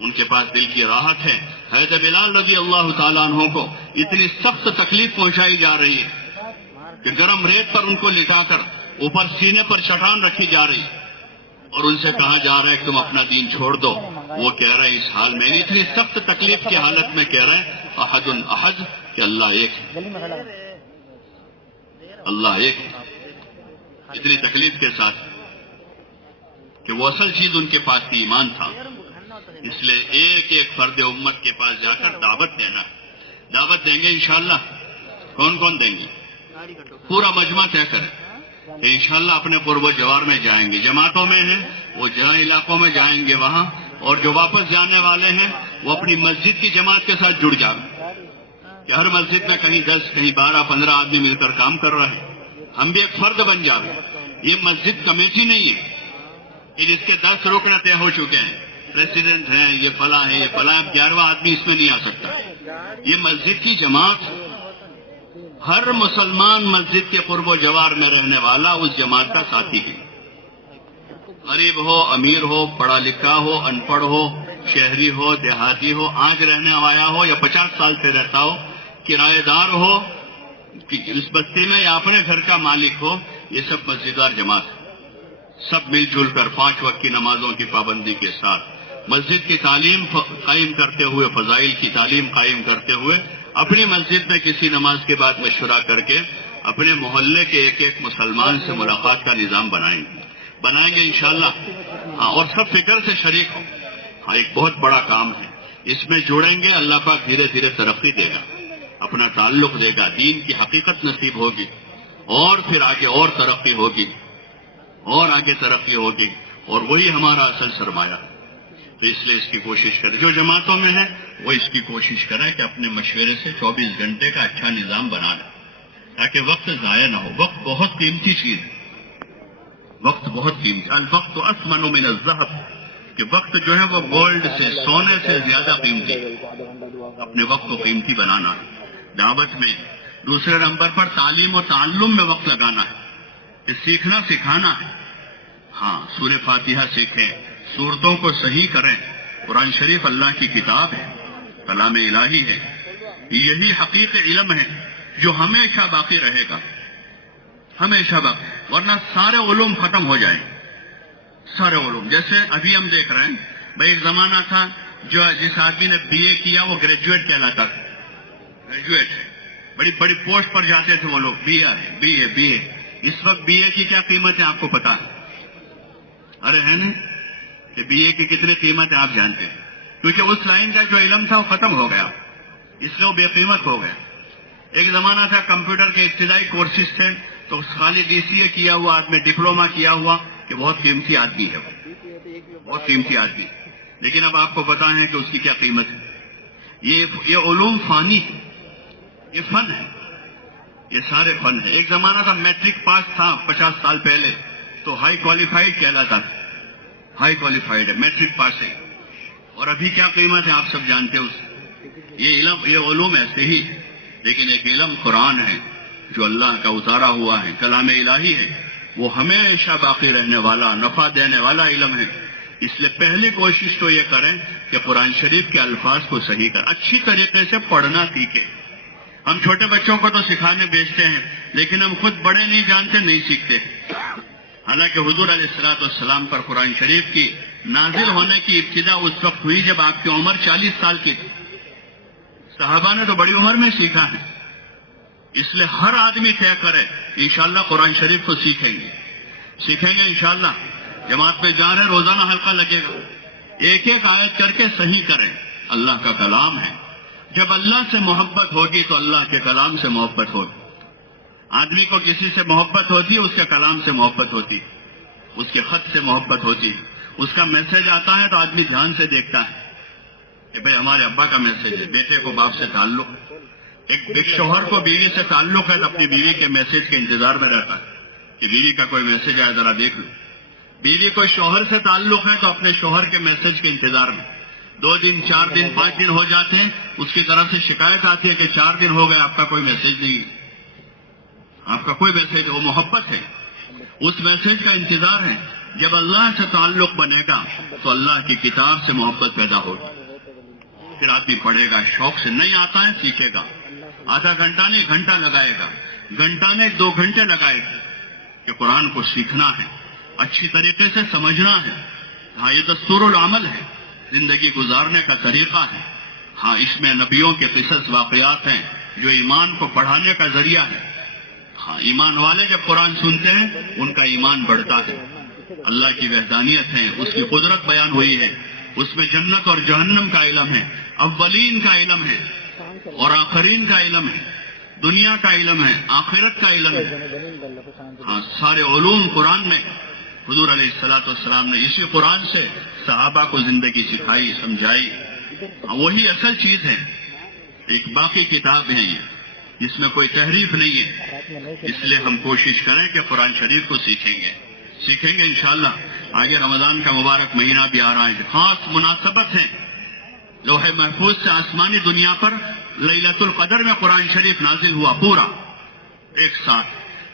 ان کے پاس دل کی راحت ہے۔ حضرت بلال رضی اللہ تعالیٰ عنہ کو اتنی سخت تکلیف پہنچائی جا رہی ہے کہ گرم ریت پر ان کو لٹا کر اوپر سینے پر چٹان رکھی جا رہی، اور ان سے کہا جا رہا ہے کہ تم اپنا دین چھوڑ دو، وہ کہہ رہے ہیں اس حال میں، اتنی سخت تکلیف کی حالت میں کہہ رہے ہیں احد احد کہ اللہ ایک ہے، اللہ ایک ہے، اتنی تکلیف کے ساتھ کہ وہ اصل چیز ان کے پاس ایمان تھا۔ اس لیے ایک ایک فرد امت کے پاس جا کر دعوت دینا، دعوت دیں گے انشاءاللہ۔ کون کون دیں گے؟ پورا مجمع طے کریں کہ انشاءاللہ اپنے قرب و جوار میں جائیں گے، جماعتوں میں ہیں وہ جہاں علاقوں میں جائیں گے وہاں، اور جو واپس جانے والے ہیں وہ اپنی مسجد کی جماعت کے ساتھ جڑ جائیں، کہ ہر مسجد میں کہیں 10 کہیں 12 15 آدمی مل کر کام کر رہے ہیں، ہم بھی ایک فرد بن جائیں۔ یہ مسجد کمیٹی نہیں ہے کہ جس کے 10 رکن طے ہو چکے ہیں، پریسیڈنٹ ہیں، یہ فلاں ہے، یہ فلاں، 11واں آدمی اس میں نہیں آ سکتا۔ یہ مسجد کی جماعت، ہر مسلمان مسجد کے قرب و جوار میں رہنے والا اس جماعت کا ساتھی ہے، غریب ہو، امیر ہو، پڑھا لکھا ہو، ان پڑھ ہو، شہری ہو، دیہاتی ہو، آج رہنے آیا ہو یا 50 سال سے رہتا ہو، کرایہ دار ہو اس بستی میں یا اپنے گھر کا مالک ہو، یہ سب مسجدار جماعت ہے۔ سب مل جل کر 5 وقت کی نمازوں کی پابندی کے ساتھ مسجد کی تعلیم قائم کرتے ہوئے، فضائل کی تعلیم قائم کرتے ہوئے، اپنی مسجد میں کسی نماز کے بعد مشورہ کر کے اپنے محلے کے ایک ایک مسلمان سے ملاقات کا نظام بنائیں گے انشاءاللہ۔ ہاں، اور سب فکر سے شریک ہوں۔ ہاں، ایک بہت بڑا کام ہے، اس میں جڑیں گے، اللہ پاک دھیرے دھیرے ترقی دے گا، اپنا تعلق دے گا، دین کی حقیقت نصیب ہوگی، اور پھر آگے اور ترقی ہوگی، اور آگے ترقی ہوگی، اور وہی ہمارا اصل سرمایہ ہے۔ اس لیے اس کی کوشش کریں، جو جماعتوں میں ہے وہ اس کی کوشش کریں کہ اپنے مشورے سے 24 گھنٹے کا اچھا نظام بنا لیں، تاکہ وقت ضائع نہ ہو۔ وقت بہت قیمتی چیز ہے، وقت بہت قیمتی، الوقت اثمن من الذهب، کہ وقت جو ہے وہ گولڈ سے، سونے سے زیادہ قیمتی، اپنے وقت کو قیمتی بنانا ہے دعوت میں۔ دوسرے نمبر پر تعلیم و تعلم میں وقت لگانا ہے، کہ سیکھنا سکھانا ہے۔ ہاں، سورہ فاتحہ سیکھیں، سورتوں کو صحیح کریں۔ قرآن شریف اللہ کی کتاب ہے، کلام الہی ہے، یہی حقیقی علم ہے جو ہمیشہ باقی رہے گا، ہمیشہ باقی، ورنہ سارے علوم ختم ہو جائیں، سارے علوم۔ جیسے ابھی ہم دیکھ رہے ہیں بھائی، ایک زمانہ تھا جس آدمی نے بی اے کیا وہ گریجویٹ کہلاتا تھا، گریجویٹ، بڑی بڑی پوسٹ پر جاتے تھے وہ لوگ، بی اے۔ اس وقت بی اے کی کیا قیمت ہے آپ کو پتا ہے؟ ارے ہے نا کہ بی اے کی کتنی قیمت ہے آپ جانتے ہیں، کیونکہ اس لائن کا جو علم تھا وہ ختم ہو گیا، اس لیے وہ بے قیمت ہو گیا۔ ایک زمانہ تھا کمپیوٹر کے ابتدائی کورسز تھے، تو خالی ڈی سی اے کیا ہوا آدمی، ڈپلوما کیا ہوا، کہ بہت قیمتی آدمی ہے وہ، بہت قیمتی آدمی۔ لیکن اب آپ کو پتا ہے کہ اس کی کیا قیمت ہے۔ یہ علوم فانی ہے، یہ فن ہے، یہ سارے فن ہے۔ ایک زمانہ تھا میٹرک پاس تھا 50 سال پہلے تو ہائی کوالیفائڈ کہلاتا تھا، ہائی کوالیفائڈ ہے، میٹرک پاس ہے۔ اور ابھی کیا قیمت ہے آپ سب جانتے ہیں اس۔ یہ علوم ایسے ہی، لیکن ایک علم قرآن ہے جو اللہ کا اتارا ہوا ہے، کلام الہی ہے، وہ ہمیشہ باقی رہنے والا، نفع دینے والا علم ہے۔ اس لیے پہلی کوشش تو یہ کریں کہ قرآن شریف کے الفاظ کو صحیح کریں، اچھی طریقے سے پڑھنا سیکھیں۔ ہم چھوٹے بچوں کو تو سکھانے بھیجتے ہیں، لیکن ہم خود بڑے نہیں جانتے، نہیں سیکھتے۔ حالانکہ حضور علیہ الصلوۃ والسلام پر قرآن شریف کی نازل ہونے کی ابتدا اس وقت ہوئی جب آپ کی عمر 40 سال کی تھی۔ صحابہ نے تو بڑی عمر میں سیکھا ہے، اس لیے ہر آدمی طے کرے انشاءاللہ قرآن شریف کو سیکھیں گے انشاءاللہ۔ جماعت میں جا رہے روزانہ حلقہ لگے گا، ایک ایک آیت کر کے صحیح کریں، اللہ کا کلام ہے۔ جب اللہ سے محبت ہوگی تو اللہ کے کلام سے محبت ہوگی۔ آدمی کو کسی سے محبت ہوتی ہے، اس کے کلام سے محبت ہوتی ہے، اس کے خط سے محبت ہوتی ہے، اس کا میسج آتا ہے تو آدمی دھیان سے دیکھتا ہے کہ بھئی ہمارے ابا کا میسج ہے، بیٹے کو باپ سے تعلق، ایک شوہر کو بیوی سے تعلق ہے تو اپنی بیوی کے میسج کے انتظار میں رہتا ہے کہ بیوی کا کوئی میسج آئے ذرا دیکھ لو۔ بیوی کو شوہر سے تعلق ہے تو اپنے شوہر کے میسج کے انتظار میں، 2 دن 4 دن 5 دن ہو جاتے ہیں، اس کی طرف سے شکایت آتی ہے کہ 4 دن ہو گئے آپ کا کوئی میسج نہیں، آپ کا کوئی میسج، وہ محبت ہے، اس میسج کا انتظار ہے۔ جب اللہ سے تعلق بنے گا تو اللہ کی کتاب سے محبت پیدا ہوگی، پھر آدمی پڑھے گا، شوق سے، نہیں آتا ہے سیکھے گا، آدھا گھنٹہ نہیں گھنٹہ لگائے گا، گھنٹہ نہیں 2 گھنٹے لگائے گا، کہ قرآن کو سیکھنا ہے، اچھی طریقے سے سمجھنا ہے۔ ہاں، یہ دستور العمل ہے، زندگی گزارنے کا طریقہ ہے۔ ہاں، اس میں نبیوں کے قصص واقعات ہیں جو ایمان کو بڑھانے کا ذریعہ ہے۔ ہاں، ایمان والے جب قرآن سنتے ہیں ان کا ایمان بڑھتا ہے، اللہ کی وحدانیت ہے، اس کی قدرت بیان ہوئی ہے، اس میں جنت اور جہنم کا علم ہے، اولین کا علم ہے اور آخرین کا علم ہے، دنیا کا علم ہے، آخرت کا علم ہے۔ ہاں، سارے علوم قرآن میں حضور علیہ الصلوۃ والسلام نے اسی قرآن سے صحابہ کو زندگی سکھائی، سمجھائی۔ وہی اصل چیز ہے، ایک باقی کتاب ہے یہ، جس میں کوئی تحریف نہیں ہے۔ اس لیے ہم کوشش کریں کہ قرآن شریف کو سیکھیں گے انشاءاللہ۔ آگے رمضان کا مبارک مہینہ بھی آ رہا ہے، خاص مناسبت ہے، لوح محفوظ سے آسمانی دنیا پر لیلۃ القدر میں قرآن شریف نازل ہوا پورا ایک ساتھ،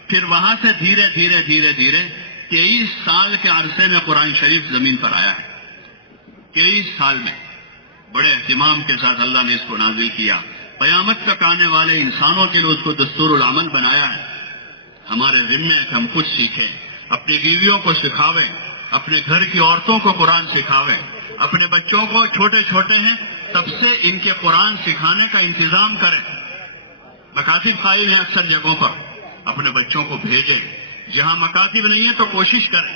پھر وہاں سے دھیرے دھیرے 23 سال کے عرصے میں قرآن شریف زمین پر آیا ہے۔ 23 سال میں بڑے اہتمام کے ساتھ اللہ نے اس کو نازل کیا، قیامت تک آنے والے انسانوں کے لیے اس کو دستور العمل بنایا ہے۔ ہمارے ذمہ ہے کہ ہم کچھ سیکھیں، اپنی بیویوں کو سکھاویں، اپنے گھر کی عورتوں کو قرآن سکھاویں، اپنے بچوں کو، چھوٹے ہیں تب سے ان کے قرآن سکھانے کا انتظام کریں۔ مکاتب قائم ہیں اکثر جگہوں پر، اپنے بچوں کو بھیجیں۔ جہاں مکاتب نہیں ہے تو کوشش کریں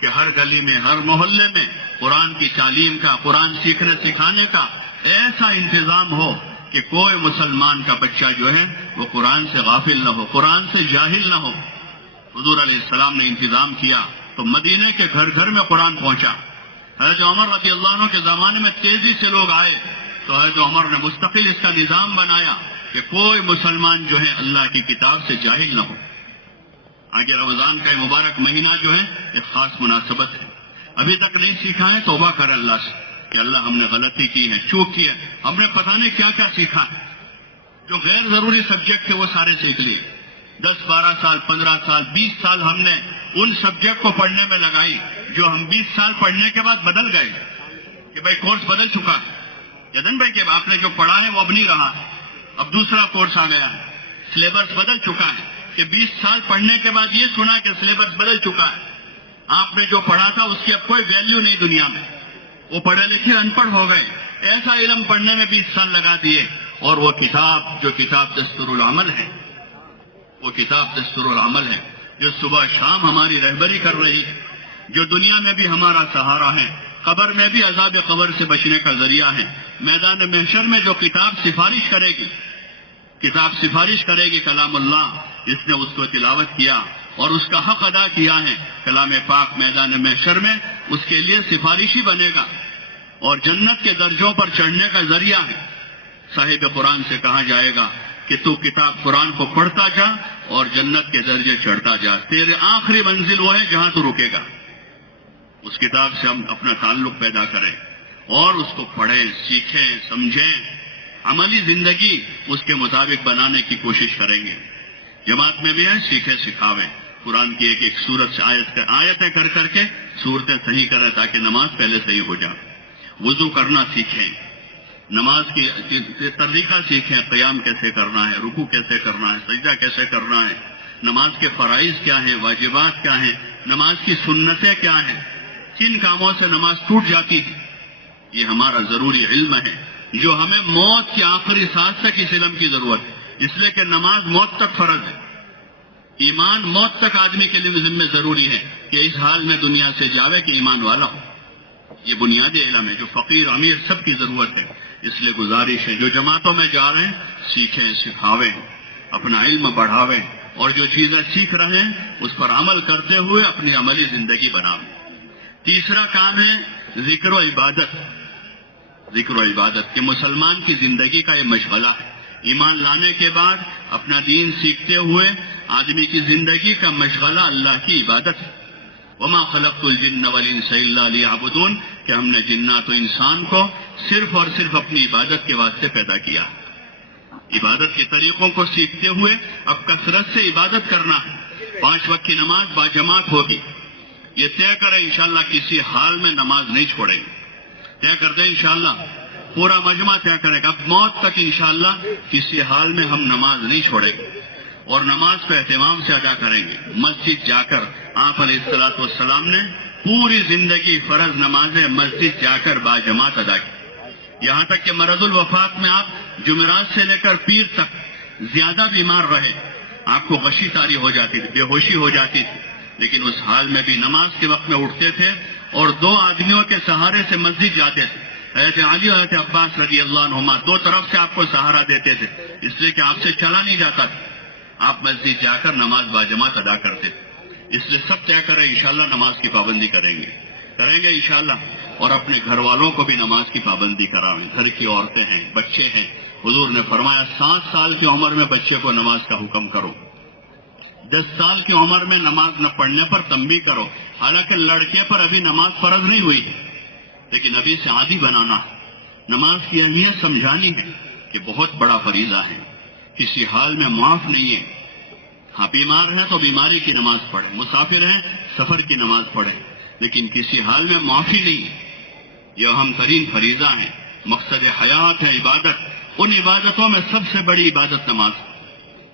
کہ ہر گلی میں، ہر محلے میں قرآن کی تعلیم کا، قرآن سیکھنے سکھانے کا ایسا انتظام ہو کہ کوئی مسلمان کا بچہ جو ہے وہ قرآن سے غافل نہ ہو، قرآن سے جاہل نہ ہو۔ حضور علیہ السلام نے انتظام کیا تو مدینے کے گھر گھر میں قرآن پہنچا۔ حضرت عمر رضی اللہ عنہ کے زمانے میں تیزی سے لوگ آئے تو حضرت عمر نے مستقل اس کا نظام بنایا کہ کوئی مسلمان جو ہے اللہ کی کتاب سے جاہل نہ ہو۔ آگے رمضان کا مبارک مہینہ جو ہے ایک خاص مناسبت ہے۔ ابھی تک نہیں سیکھا ہے توبہ کر اللہ سے کہ اللہ ہم نے غلطی کی ہے، چوک کی ہے، ہم نے پتہ نہیں کیا کیا سیکھا ہے، جو غیر ضروری سبجیکٹ تھے وہ سارے سیکھ لیے. 10 12 سال 15 سال 20 سال ہم نے ان سبجیکٹ کو پڑھنے میں لگائی جو ہم 20 سال پڑھنے کے بعد بدل گئے کہ بھائی کورس بدل چکا ہے، یدن بھائی کہ آپ نے جو پڑھا ہے وہ اب نہیں رہا، اب دوسرا کورس آ گیا ہے، سلیبس بدل چکا ہے. کہ 20 سال پڑھنے کے بعد یہ سنا کہ سلیبس بدل چکا ہے، آپ نے جو پڑھا تھا اس کی اب کوئی ویلیو نہیں دنیا میں، وہ پڑھے لکھے ان پڑھ ہو گئے. ایسا علم پڑھنے میں 20 سال لگا دیے. اور وہ کتاب جو کتاب دستور العمل ہے، وہ کتاب دستور العمل ہے جو صبح شام ہماری رہبری کر رہی ہے، جو دنیا میں بھی ہمارا سہارا ہے، قبر میں بھی عذاب قبر سے بچنے کا ذریعہ ہے. میدان محشر میں جو کتاب سفارش کرے گی، کتاب سفارش کرے گی کلام اللہ، جس نے اس کو تلاوت کیا اور اس کا حق ادا کیا ہے، کلام پاک میدان محشر میں اس کے لیے سفارشی بنے گا اور جنت کے درجوں پر چڑھنے کا ذریعہ ہے. صاحب قرآن سے کہا جائے گا کہ تو کتاب قرآن کو پڑھتا جا اور جنت کے درجے چڑھتا جا، تیرے آخری منزل وہ ہے جہاں تو رکے گا. اس کتاب سے ہم اپنا تعلق پیدا کریں اور اس کو پڑھیں، سیکھیں، سمجھیں، عملی زندگی اس کے مطابق بنانے کی کوشش کریں گے. جماعت میں بھی ہے سیکھیں سکھاویں، قرآن کی ایک ایک سورت سے آیتیں کر کر کے صورتیں صحیح کریں تاکہ نماز پہلے صحیح ہو جائے. وضو کرنا سیکھیں، نماز کی طریقہ سیکھیں، قیام کیسے کرنا ہے، رکوع کیسے کرنا ہے، سجدہ کیسے کرنا ہے، نماز کے فرائض کیا ہیں، واجبات کیا ہیں، نماز کی سنتیں کیا ہیں، کن کاموں سے نماز ٹوٹ جاتی ہے. یہ ہمارا ضروری علم ہے جو ہمیں موت کی آخری سانس تک اس علم کی ضرورت ہے، اس لیے کہ نماز موت تک فرض ہے. ایمان موت تک آدمی کے لیے ذمہ ضروری ہے کہ اس حال میں دنیا سے جاوے کہ ایمان والا ہو. یہ بنیادی علم ہے جو فقیر امیر سب کی ضرورت ہے. اس لیے گزارش ہے جو جماعتوں میں جا رہے ہیں سیکھیں، سکھاویں، اپنا علم بڑھاویں اور جو چیزیں سیکھ رہے ہیں اس پر عمل کرتے ہوئے اپنی عملی زندگی بناویں. تیسرا کام ہے ذکر و عبادت. ذکر و عبادت کہ مسلمان کی زندگی کا یہ مشغلہ ہے. ایمان لانے کے بعد اپنا دین سیکھتے ہوئے آدمی کی زندگی کا مشغلہ اللہ کی عبادت ہے. وما خلقت الجن والانس الا ليعبدون کہ ہم نے جنات و انسان کو صرف اور صرف اپنی عبادت کے واسطے پیدا کیا. عبادت کے طریقوں کو سیکھتے ہوئے اب کثرت سے عبادت کرنا ہے. 5 وقت کی نماز باجماعت ہوگی. یہ طے کریں انشاءاللہ کسی حال میں نماز نہیں چھوڑیں گے. طے کر دیں انشاءاللہ، پورا مجمع طے کرے گا اب موت تک انشاءاللہ کسی حال میں ہم نماز نہیں چھوڑیں گے اور نماز کو اہتمام سے ادا کریں گے. مسجد جا کر آپ علیہ الصلوۃ والسلام نے پوری زندگی فرض نمازیں مسجد جا کر باجماعت ادا کی. یہاں تک کہ مرض الوفات میں آپ جمعرات سے لے کر پیر تک زیادہ بیمار رہے، آپ کو غشی طاری ہو جاتی تھی، بے ہوشی ہو جاتی تھی، لیکن اس حال میں بھی نماز کے وقت میں اٹھتے تھے اور 2 آدمیوں کے سہارے سے مسجد جاتے تھے. حضرت علی اور حضرت عباس رضی اللہ عنہما 2 طرف سے آپ کو سہارا دیتے تھے، اس لیے کہ آپ سے چلا نہیں جاتا تھا. آپ مسجد جا کر نماز باجماعت ادا کرتے تھے. اس لیے سب طے کریں انشاءاللہ نماز کی پابندی کریں گے انشاءاللہ. اور اپنے گھر والوں کو بھی نماز کی پابندی کراویں. گھر کی عورتیں ہیں، بچے ہیں. حضور نے فرمایا 7 سال کی عمر میں بچے کو نماز کا حکم کرو، 10 سال کی عمر میں نماز نہ پڑھنے پر تنبیہ کرو. حالانکہ لڑکے پر ابھی نماز فرض نہیں ہوئی ہے، لیکن ابھی سے عادی بنانا ہے. نماز کی اہمیت سمجھانی ہے کہ بہت بڑا فریضہ ہے، کسی حال میں معاف نہیں ہے. ہاں بیمار ہیں تو بیماری کی نماز پڑھیں، مسافر ہیں سفر کی نماز پڑھیں، لیکن کسی حال میں معافی نہیں ہے. یہ اہم ترین فریضہ ہے، مقصد حیات ہے عبادت. ان عبادتوں میں سب سے بڑی عبادت نماز،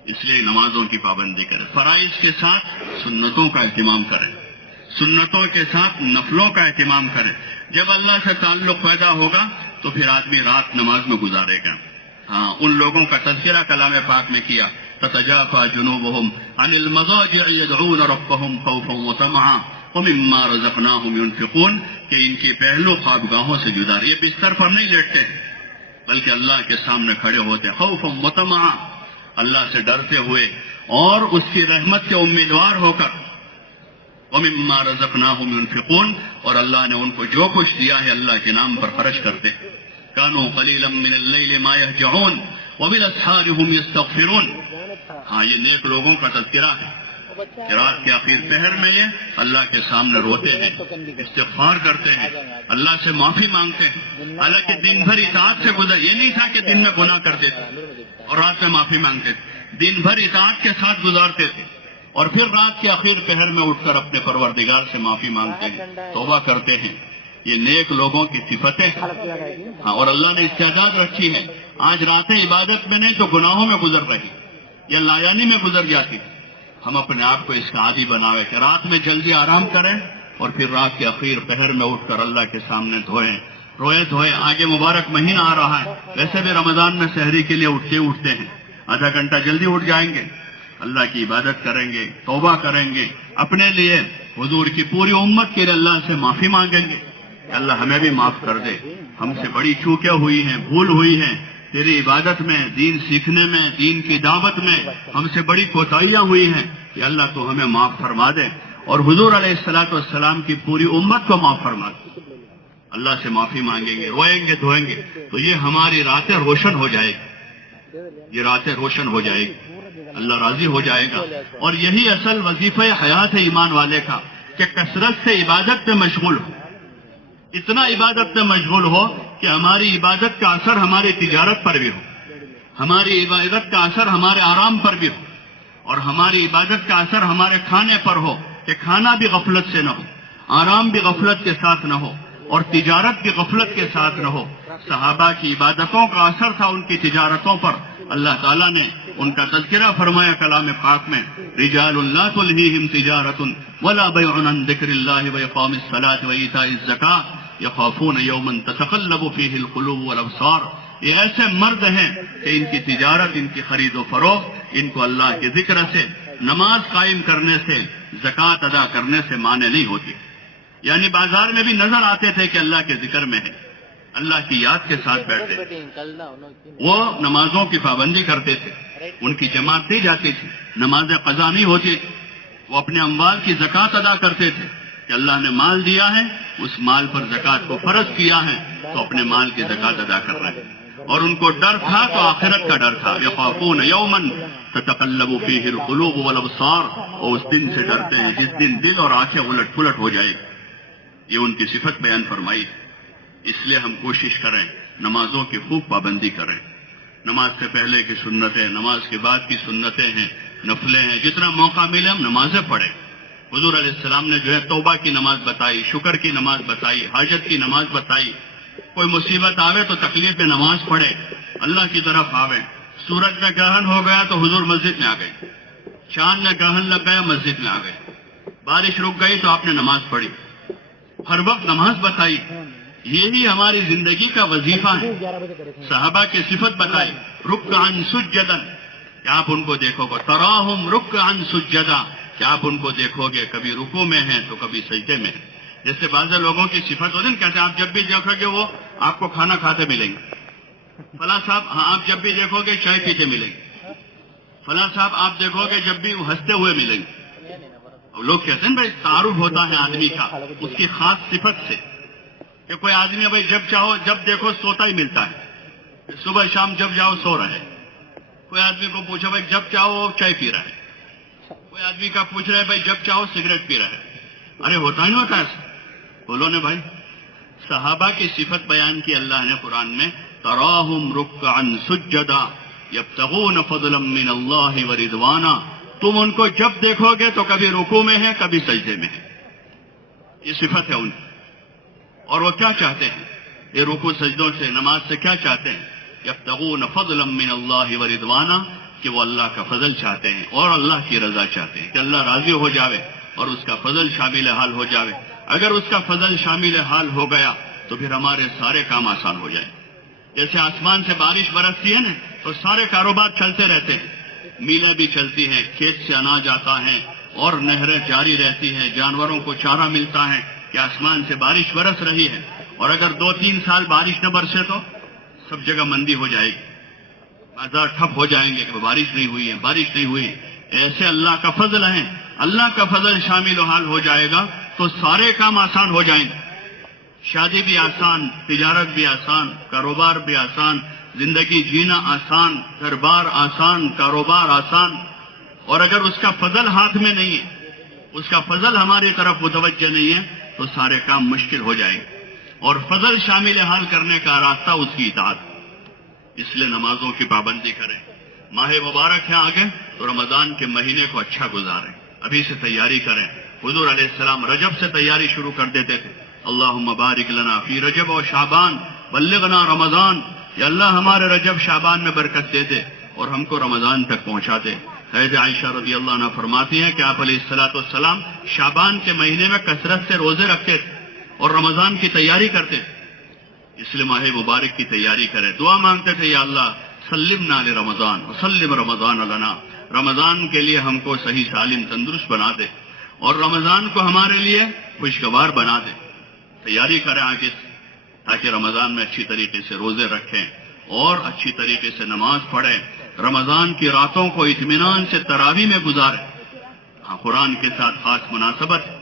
اس لیے نمازوں کی پابندی کریں. فرائض کے ساتھ سنتوں کا اہتمام کریں، سنتوں کے ساتھ نفلوں کا اہتمام کریں. جب اللہ سے تعلق پیدا ہوگا تو پھر آدمی رات نماز میں گزارے گا. ہاں ان لوگوں کا تذکرہ کلام پاک میں کیا، تتجافى جنوبهم عن المضاجع يدعون ربهم خوفا وطمعا ومما رزقناهم ينفقون کہ ان کی پہلو خوابگاہوں سے جدا. یہ بستر پر نہیں لیٹتے بلکہ اللہ کے سامنے کھڑے ہوتے خوفا وطمعا، اللہ سے ڈرتے ہوئے اور اس کی رحمت کے امیدوار ہو کر. ومما رزقناهم ينفقون اور اللہ نے ان کو جو کچھ دیا ہے اللہ کے نام پر خرچ کرتے. كانوا قليلا من الليل ما يهجعون وبالاسحار هم يستغفرون. ہاں یہ نیک لوگوں کا تذکرہ ہے. کہ رات کے آخر پہر میں یہ اللہ کے سامنے روتے ہیں، استغفار کرتے ہیں، اللہ سے معافی مانگتے ہیں. حالانکہ دن بھر اطاعت سے گزر، یہ نہیں تھا کہ دن میں گناہ کرتے تھے اور رات میں معافی مانگتے تھے، دن بھر اطاعت کے ساتھ گزارتے تھے اور پھر رات کے آخر پہر میں اٹھ کر اپنے پروردگار سے معافی مانگتے ہیں، توبہ کرتے ہیں. یہ نیک لوگوں کی صفتیں ہیں. ہاں، اور اللہ نے استعداد رکھی ہے. آج راتیں عبادت میں نہیں تو گناہوں میں گزر رہی یا لایانی میں گزر جاتی. ہم اپنے آپ کو اس کا عادی بناوے کہ رات میں جلدی آرام کریں اور پھر رات کے اخیر پہر میں اٹھ کر اللہ کے سامنے روئے دھوئے. آگے مبارک مہینہ آ رہا ہے، ویسے بھی رمضان میں سحری کے لیے اٹھتے ہیں، آدھا گھنٹہ جلدی اٹھ جائیں گے، اللہ کی عبادت کریں گے، توبہ کریں گے، اپنے لیے، حضور کی پوری امت کے لیے اللہ سے معافی مانگیں گے کہ اللہ ہمیں بھی معاف کر دے. ہم سے بڑی چوکیں ہوئی ہیں، بھول ہوئی ہیں، تیری عبادت میں، دین سیکھنے میں، دین کی دعوت میں ہم سے بڑی کوتاہیاں ہوئی ہیں کہ اللہ تو ہمیں معاف فرما دے اور حضور علیہ الصلوۃ والسلام کی پوری امت کو معاف فرما دے. اللہ سے معافی مانگیں گے، روئیں گے، دھوئیں گے تو یہ ہماری راتیں روشن ہو جائے گی، یہ راتیں روشن ہو جائے گی، اللہ راضی ہو جائے گا. اور یہی اصل وظیفہ حیات ہے ایمان والے کا کہ کثرت سے عبادت پہ مشغول ہو، اتنا عبادت میں مشغول ہو کہ ہماری عبادت کا اثر ہماری تجارت پر بھی ہو، ہماری عبادت کا اثر ہمارے آرام پر بھی ہو، اور ہماری عبادت کا اثر ہمارے کھانے پر ہو کہ کھانا بھی غفلت سے نہ ہو، آرام بھی غفلت کے ساتھ نہ ہو، اور تجارت بھی غفلت کے ساتھ نہ ہو. صحابہ کی عبادتوں کا اثر تھا ان کی تجارتوں پر. اللہ تعالیٰ نے ان کا تذکرہ فرمایا کلام پاک میں، رجال لا تلہیہم تجارت ولا بیع عن ذکر اللہ واقام الصلاۃ وایتاء الزکاۃ یخافون یوما تتقلب فیہ القلوب والابصار. یہ ایسے مرد ہیں کہ ان کی تجارت، ان کی خرید و فروخت ان کو اللہ کے ذکر سے، نماز قائم کرنے سے، زکوٰۃ ادا کرنے سے مانے نہیں ہوتی. یعنی بازار میں بھی نظر آتے تھے کہ اللہ کے ذکر میں ہے، اللہ کی یاد کے ساتھ بیٹھتے، وہ نمازوں کی پابندی کرتے تھے، ان کی جماعت دی جاتی تھی، نماز قضا نہیں ہوتی، وہ اپنے اموال کی زکوٰۃ ادا کرتے تھے کہ اللہ نے مال دیا ہے، اس مال پر زکوٰۃ کو فرض کیا ہے تو اپنے مال کی زکوٰۃ ادا کر رہے ہیں. اور ان کو ڈر تھا تو آخرت کا ڈر تھا، یخافون یوما تتقلب فیہ القلوب والابصار، اور اس دن سے ڈرتے ہیں جس دن دل اور آنکھیں الٹ پلٹ ہو جائے. یہ ان کی صفت بیان فرمائی. اس لیے ہم کوشش کریں نمازوں کی خوب پابندی کریں. نماز سے پہلے کی سنتیں، نماز کے بعد کی سنتیں ہیں، نفلیں ہیں، جتنا موقع ملے ہم نمازیں پڑھیں. حضور علیہ السلام نے جو ہے توبہ کی نماز بتائی، شکر کی نماز بتائی، حاجت کی نماز بتائی. کوئی مصیبت آوے تو تکلیف میں نماز پڑھے، اللہ کی طرف آوے. سورج میں گرہن ہو گیا تو حضور مسجد میں آ گئے، چاند میں گرہن لگ گیا مسجد میں آ گئے، بارش رک گئی تو آپ نے نماز پڑھی، ہر وقت نماز بتائی. یہی ہماری زندگی کا وظیفہ ہے. صحابہ کی صفت بتائی، رکعا سجدا، کہ آپ ان کو دیکھو گے، تراہم رکعا سجدا، کہ آپ ان کو دیکھو گے کبھی رکوع میں ہیں تو کبھی سجدے میں ہیں. جیسے بعض لوگوں کی صفت ہوتی ہے، کہتے ہیں آپ جب بھی دیکھو گے وہ آپ کو کھانا کھاتے ملیں گے. فلاں صاحب ہاں آپ جب بھی دیکھو گے چائے پیتے ملیں گے. فلاں صاحب آپ دیکھو گے جب بھی وہ ہنستے ہوئے ملیں گے. لوگ کہتے ہیں بھائی تعارف ہوتا ہے آدمی کا اس کی خاص صفت سے، کہ کوئی آدمی بھائی جب چاہو جب دیکھو سوتا ہی ملتا ہے، صبح شام جب جاؤ سو رہا ہے. کوئی آدمی کو پوچھو بھائی جب چاہو چائے پی رہا ہے، کوئی آدمی کا پوچھ رہا ہے بھائی جب چاہو سگریٹ پی رہا ہے. ارے ہوتا ہی نہیں ہوتا ایسا. بولو نے بھائی. صحابہ کی صفت بیان کی اللہ نے قرآن میں، تراہم رکعا سجدا یبتغون فضلا من اللہ ورضوانا. تم ان کو جب دیکھو گے تو کبھی رکوع میں ہے کبھی سجدے میں ہے. یہ صفت ہے ان کی. اور وہ کیا چاہتے ہیں یہ رکوع سجدوں سے، نماز سے کیا چاہتے ہیں؟ یبتغون فضلا من اللہ ورضوانا، کہ وہ اللہ کا فضل چاہتے ہیں اور اللہ کی رضا چاہتے ہیں، کہ اللہ راضی ہو جاوے اور اس کا فضل شامل حال ہو جاوے. اگر اس کا فضل شامل حال ہو گیا تو پھر ہمارے سارے کام آسان ہو جائیں. جیسے آسمان سے بارش برستی ہے نا تو سارے کاروبار چلتے رہتے ہیں، میلیں بھی چلتی ہیں، کھیت سے اناج آتا ہے اور نہریں جاری رہتی ہیں، جانوروں کو چارہ ملتا ہے کہ آسمان سے بارش برس رہی ہے. اور اگر 2-3 سال بارش نہ برسے تو سب جگہ مندی ہو جائے گی، بازار ٹھپ ہو جائیں گے کہ بارش نہیں ہوئی ہے، بارش نہیں ہوئی. ایسے اللہ کا فضل ہے، اللہ کا فضل شامل حال ہو جائے گا تو سارے کام آسان ہو جائیں گے. شادی بھی آسان، تجارت بھی آسان، کاروبار بھی آسان، زندگی جینا آسان، گھر بار آسان، کاروبار آسان، اور اگر اس کا فضل ہاتھ میں نہیں ہے، اس کا فضل ہماری طرف متوجہ نہیں ہے، تو سارے کام مشکل ہو جائیں گے، اور فضل شامل حال کرنے کا راستہ اس کی اطاعت۔ اس لیے نمازوں کی پابندی کریں۔ ماہ مبارک ہے آگے، تو رمضان کے مہینے کو اچھا گزاریں، ابھی سے تیاری کریں۔ حضور علیہ السلام رجب سے تیاری شروع کر دیتے تھے، اللہم بارک لنا فی رجب و شعبان بلغنا رمضان، یا اللہ ہمارے رجب شعبان میں برکت دے دے اور ہم کو رمضان تک پہنچا دے۔ حضرت عائشہ رضی اللہ عنہ فرماتی ہیں کہ آپ علیہ السلام شعبان کے مہینے میں کثرت سے روزے رکھتے تھے اور رمضان کی تیاری کرتے تھے۔ اس لیے ماہ مبارک کی تیاری کریں، دعا مانگتے تھے، یا اللہ سلمنا لرمضان وسلم رمضان لنا، رمضان کے لیے ہم کو صحیح سالم تندرست بنا دے اور رمضان کو ہمارے لیے خوشگوار بنا دے۔ تیاری کریں آگے سے، تاکہ رمضان میں اچھی طریقے سے روزے رکھیں اور اچھی طریقے سے نماز پڑھیں، رمضان کی راتوں کو اطمینان سے تراویح میں گزاریں۔ ہاں، قرآن کے ساتھ خاص مناسبت ہے،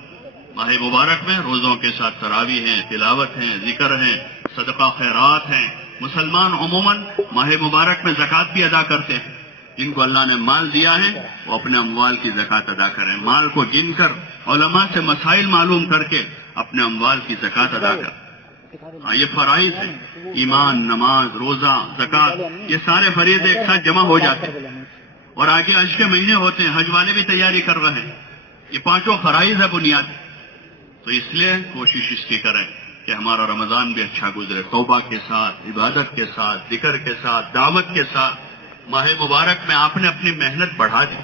ماہ مبارک میں روزوں کے ساتھ تراویح ہیں، تلاوت ہیں، ذکر ہیں، صدقہ خیرات ہیں۔ مسلمان عموماً ماہ مبارک میں زکوٰۃ بھی ادا کرتے ہیں۔ جن کو اللہ نے مال دیا ہے وہ اپنے اموال کی زکوٰۃ ادا کریں، مال کو گن کر علماء سے مسائل معلوم کر کے اپنے اموال کی زکوٰۃ ادا کریں۔ ہاں، یہ فرائض ہیں، ایمان، نماز، روزہ، زکوٰۃ، یہ سارے فریضے ایک ساتھ جمع ہو جاتے ہیں، اور آگے حج کے مہینے ہوتے ہیں، حج والے بھی تیاری کر رہے ہیں۔ یہ پانچوں فرائض ہے بنیادی، تو اس لیے کوشش اس کی کریں کہ ہمارا رمضان بھی اچھا گزرے، توبہ کے ساتھ، عبادت کے ساتھ، ذکر کے ساتھ، دعوت کے ساتھ۔ ماہ مبارک میں آپ نے اپنی محنت بڑھا دی۔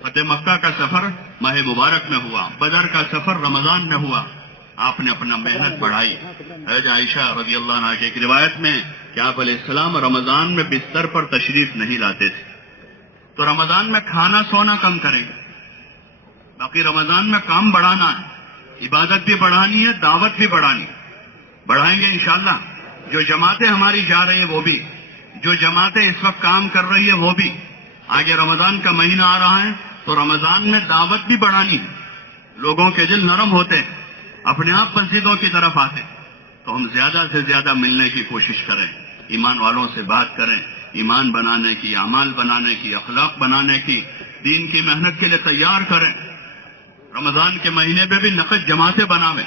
فتح مکہ کا سفر ماہ مبارک میں ہوا، بدر کا سفر رمضان میں ہوا، آپ نے اپنا محنت بڑھائی۔ حضرت عائشہ رضی اللہ عنہ کی ایک روایت میں کہ آپ علیہ السلام رمضان میں بستر پر تشریف نہیں لاتے تھے، تو رمضان میں کھانا سونا کم کریں گے، باقی رمضان میں کام بڑھانا ہے، عبادت بھی بڑھانی ہے، دعوت بھی بڑھانی ہے، بڑھائیں گے انشاءاللہ۔ جو جماعتیں ہماری جا رہی ہیں وہ بھی، جو جماعتیں اس وقت کام کر رہی ہے وہ بھی، آگے رمضان کا مہینہ آ رہا ہے تو رمضان میں دعوت بھی بڑھانی ہے۔ لوگوں کے دل نرم ہوتے ہیں، اپنے آپ مسجدوں کی طرف آتے ہیں، تو ہم زیادہ سے زیادہ ملنے کی کوشش کریں، ایمان والوں سے بات کریں، ایمان بنانے کی، اعمال بنانے کی، اخلاق بنانے کی، دین کی محنت کے لیے تیار کریں۔ رمضان کے مہینے میں بھی نقد جماعتیں بناویں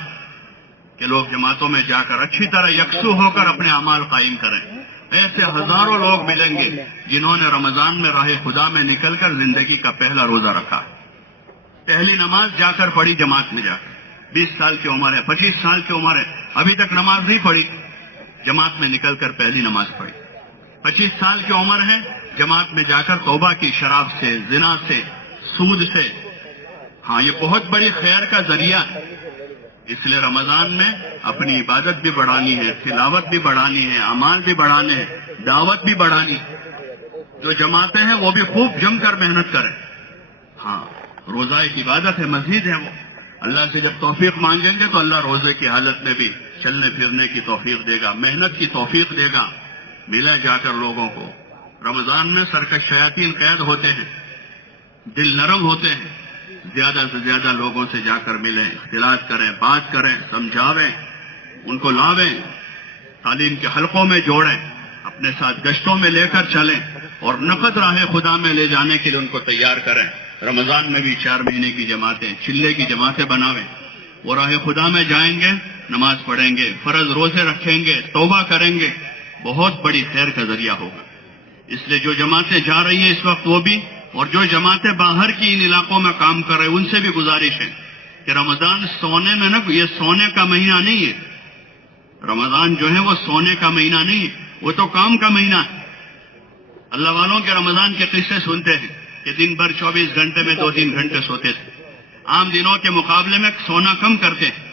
کہ لوگ جماعتوں میں جا کر اچھی طرح یکسو ہو کر اپنے اعمال قائم کریں۔ ایسے ہزاروں لوگ ملیں گے جنہوں نے رمضان میں راہ خدا میں نکل کر زندگی کا پہلا روزہ رکھا، پہلی نماز جا کر پڑھی جماعت میں جا کر۔ 20 سال کی عمر ہے، 25 سال کی عمر ہے، ابھی تک نماز نہیں پڑھی، جماعت میں نکل کر پہلی نماز پڑھی۔ 25 سال کی عمر ہے، جماعت میں جا کر توبہ کی، شراب سے، زنا سے، سود سے۔ ہاں، یہ بہت بڑی خیر کا ذریعہ ہے۔ اس لیے رمضان میں اپنی عبادت بھی بڑھانی ہے، تلاوت بھی بڑھانی ہے، اعمال بھی بڑھانے ہیں، دعوت بھی بڑھانی ہے۔ جو جماعتیں ہیں وہ بھی خوب جم کر محنت کریں۔ ہاں، روزہ ایک عبادت ہے، مزید ہے وہ۔ اللہ سے جب توفیق مانگیں گے تو اللہ روزے کی حالت میں بھی چلنے پھرنے کی توفیق دے گا، محنت کی توفیق دے گا۔ ملے جا کر لوگوں کو۔ رمضان میں سرکش شیاطین قید ہوتے ہیں، دل نرم ہوتے ہیں، زیادہ سے زیادہ لوگوں سے جا کر ملیں، اختلاط کریں، بات کریں، سمجھاویں، ان کو لاویں، تعلیم کے حلقوں میں جوڑیں، اپنے ساتھ گشتوں میں لے کر چلیں اور نقد راہ خدا میں لے جانے کے لیے ان کو تیار کریں۔ رمضان میں بھی 4 مہینے کی جماعتیں، چلے کی جماعتیں بناویں، وہ راہ خدا میں جائیں گے، نماز پڑھیں گے، فرض روزے رکھیں گے، توبہ کریں گے، بہت بڑی خیر کا ذریعہ ہوگا۔ اس لیے جو جماعتیں جا رہی ہیں اس وقت وہ بھی، اور جو جماعتیں باہر کی ان علاقوں میں کام کر رہے ہیں ان سے بھی گزارش ہے کہ رمضان سونے میں نہ، یہ سونے کا مہینہ نہیں ہے، رمضان جو ہے وہ سونے کا مہینہ نہیں ہے، وہ تو کام کا مہینہ ہے۔ اللہ والوں کے رمضان کے قصے سنتے ہیں کہ دن بھر 24 گھنٹے میں 2-3 گھنٹے سوتے تھے، عام دنوں کے مقابلے میں سونا کم کرتے ہیں،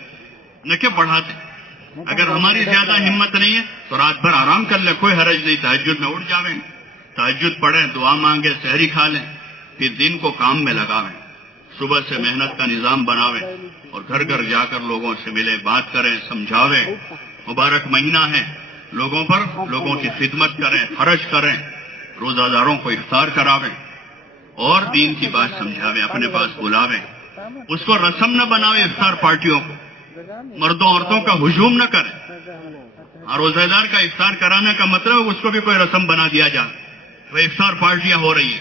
نہ کہ بڑھاتے۔ اگر ہماری زیادہ ہمت نہیں ہے تو رات بھر آرام کر لیں، کوئی حرج نہیں، تہجد میں اٹھ جاویں، تہجد پڑھیں، دعا مانگیں، سحری کھا لیں، پھر دن کو کام میں لگاویں، صبح سے محنت کا نظام بناویں اور گھر گھر جا کر لوگوں سے ملیں، بات کریں، سمجھاویں۔ مبارک مہینہ ہے، لوگوں پر لوگوں کی خدمت کریں، خرچ کریں، روزہ داروں کو افطار کراویں اور دین کی بات سمجھاویں، اپنے پاس بلاویں۔ اس کو رسم نہ بناویں افطار پارٹیوں کو، مردوں عورتوں کا ہجوم نہ کریں۔ روزہ دار کا افطار کرانے کا مطلب اس کو بھی کوئی رسم بنا دیا جائے، وہ افطار پارٹیاں ہو رہی ہیں،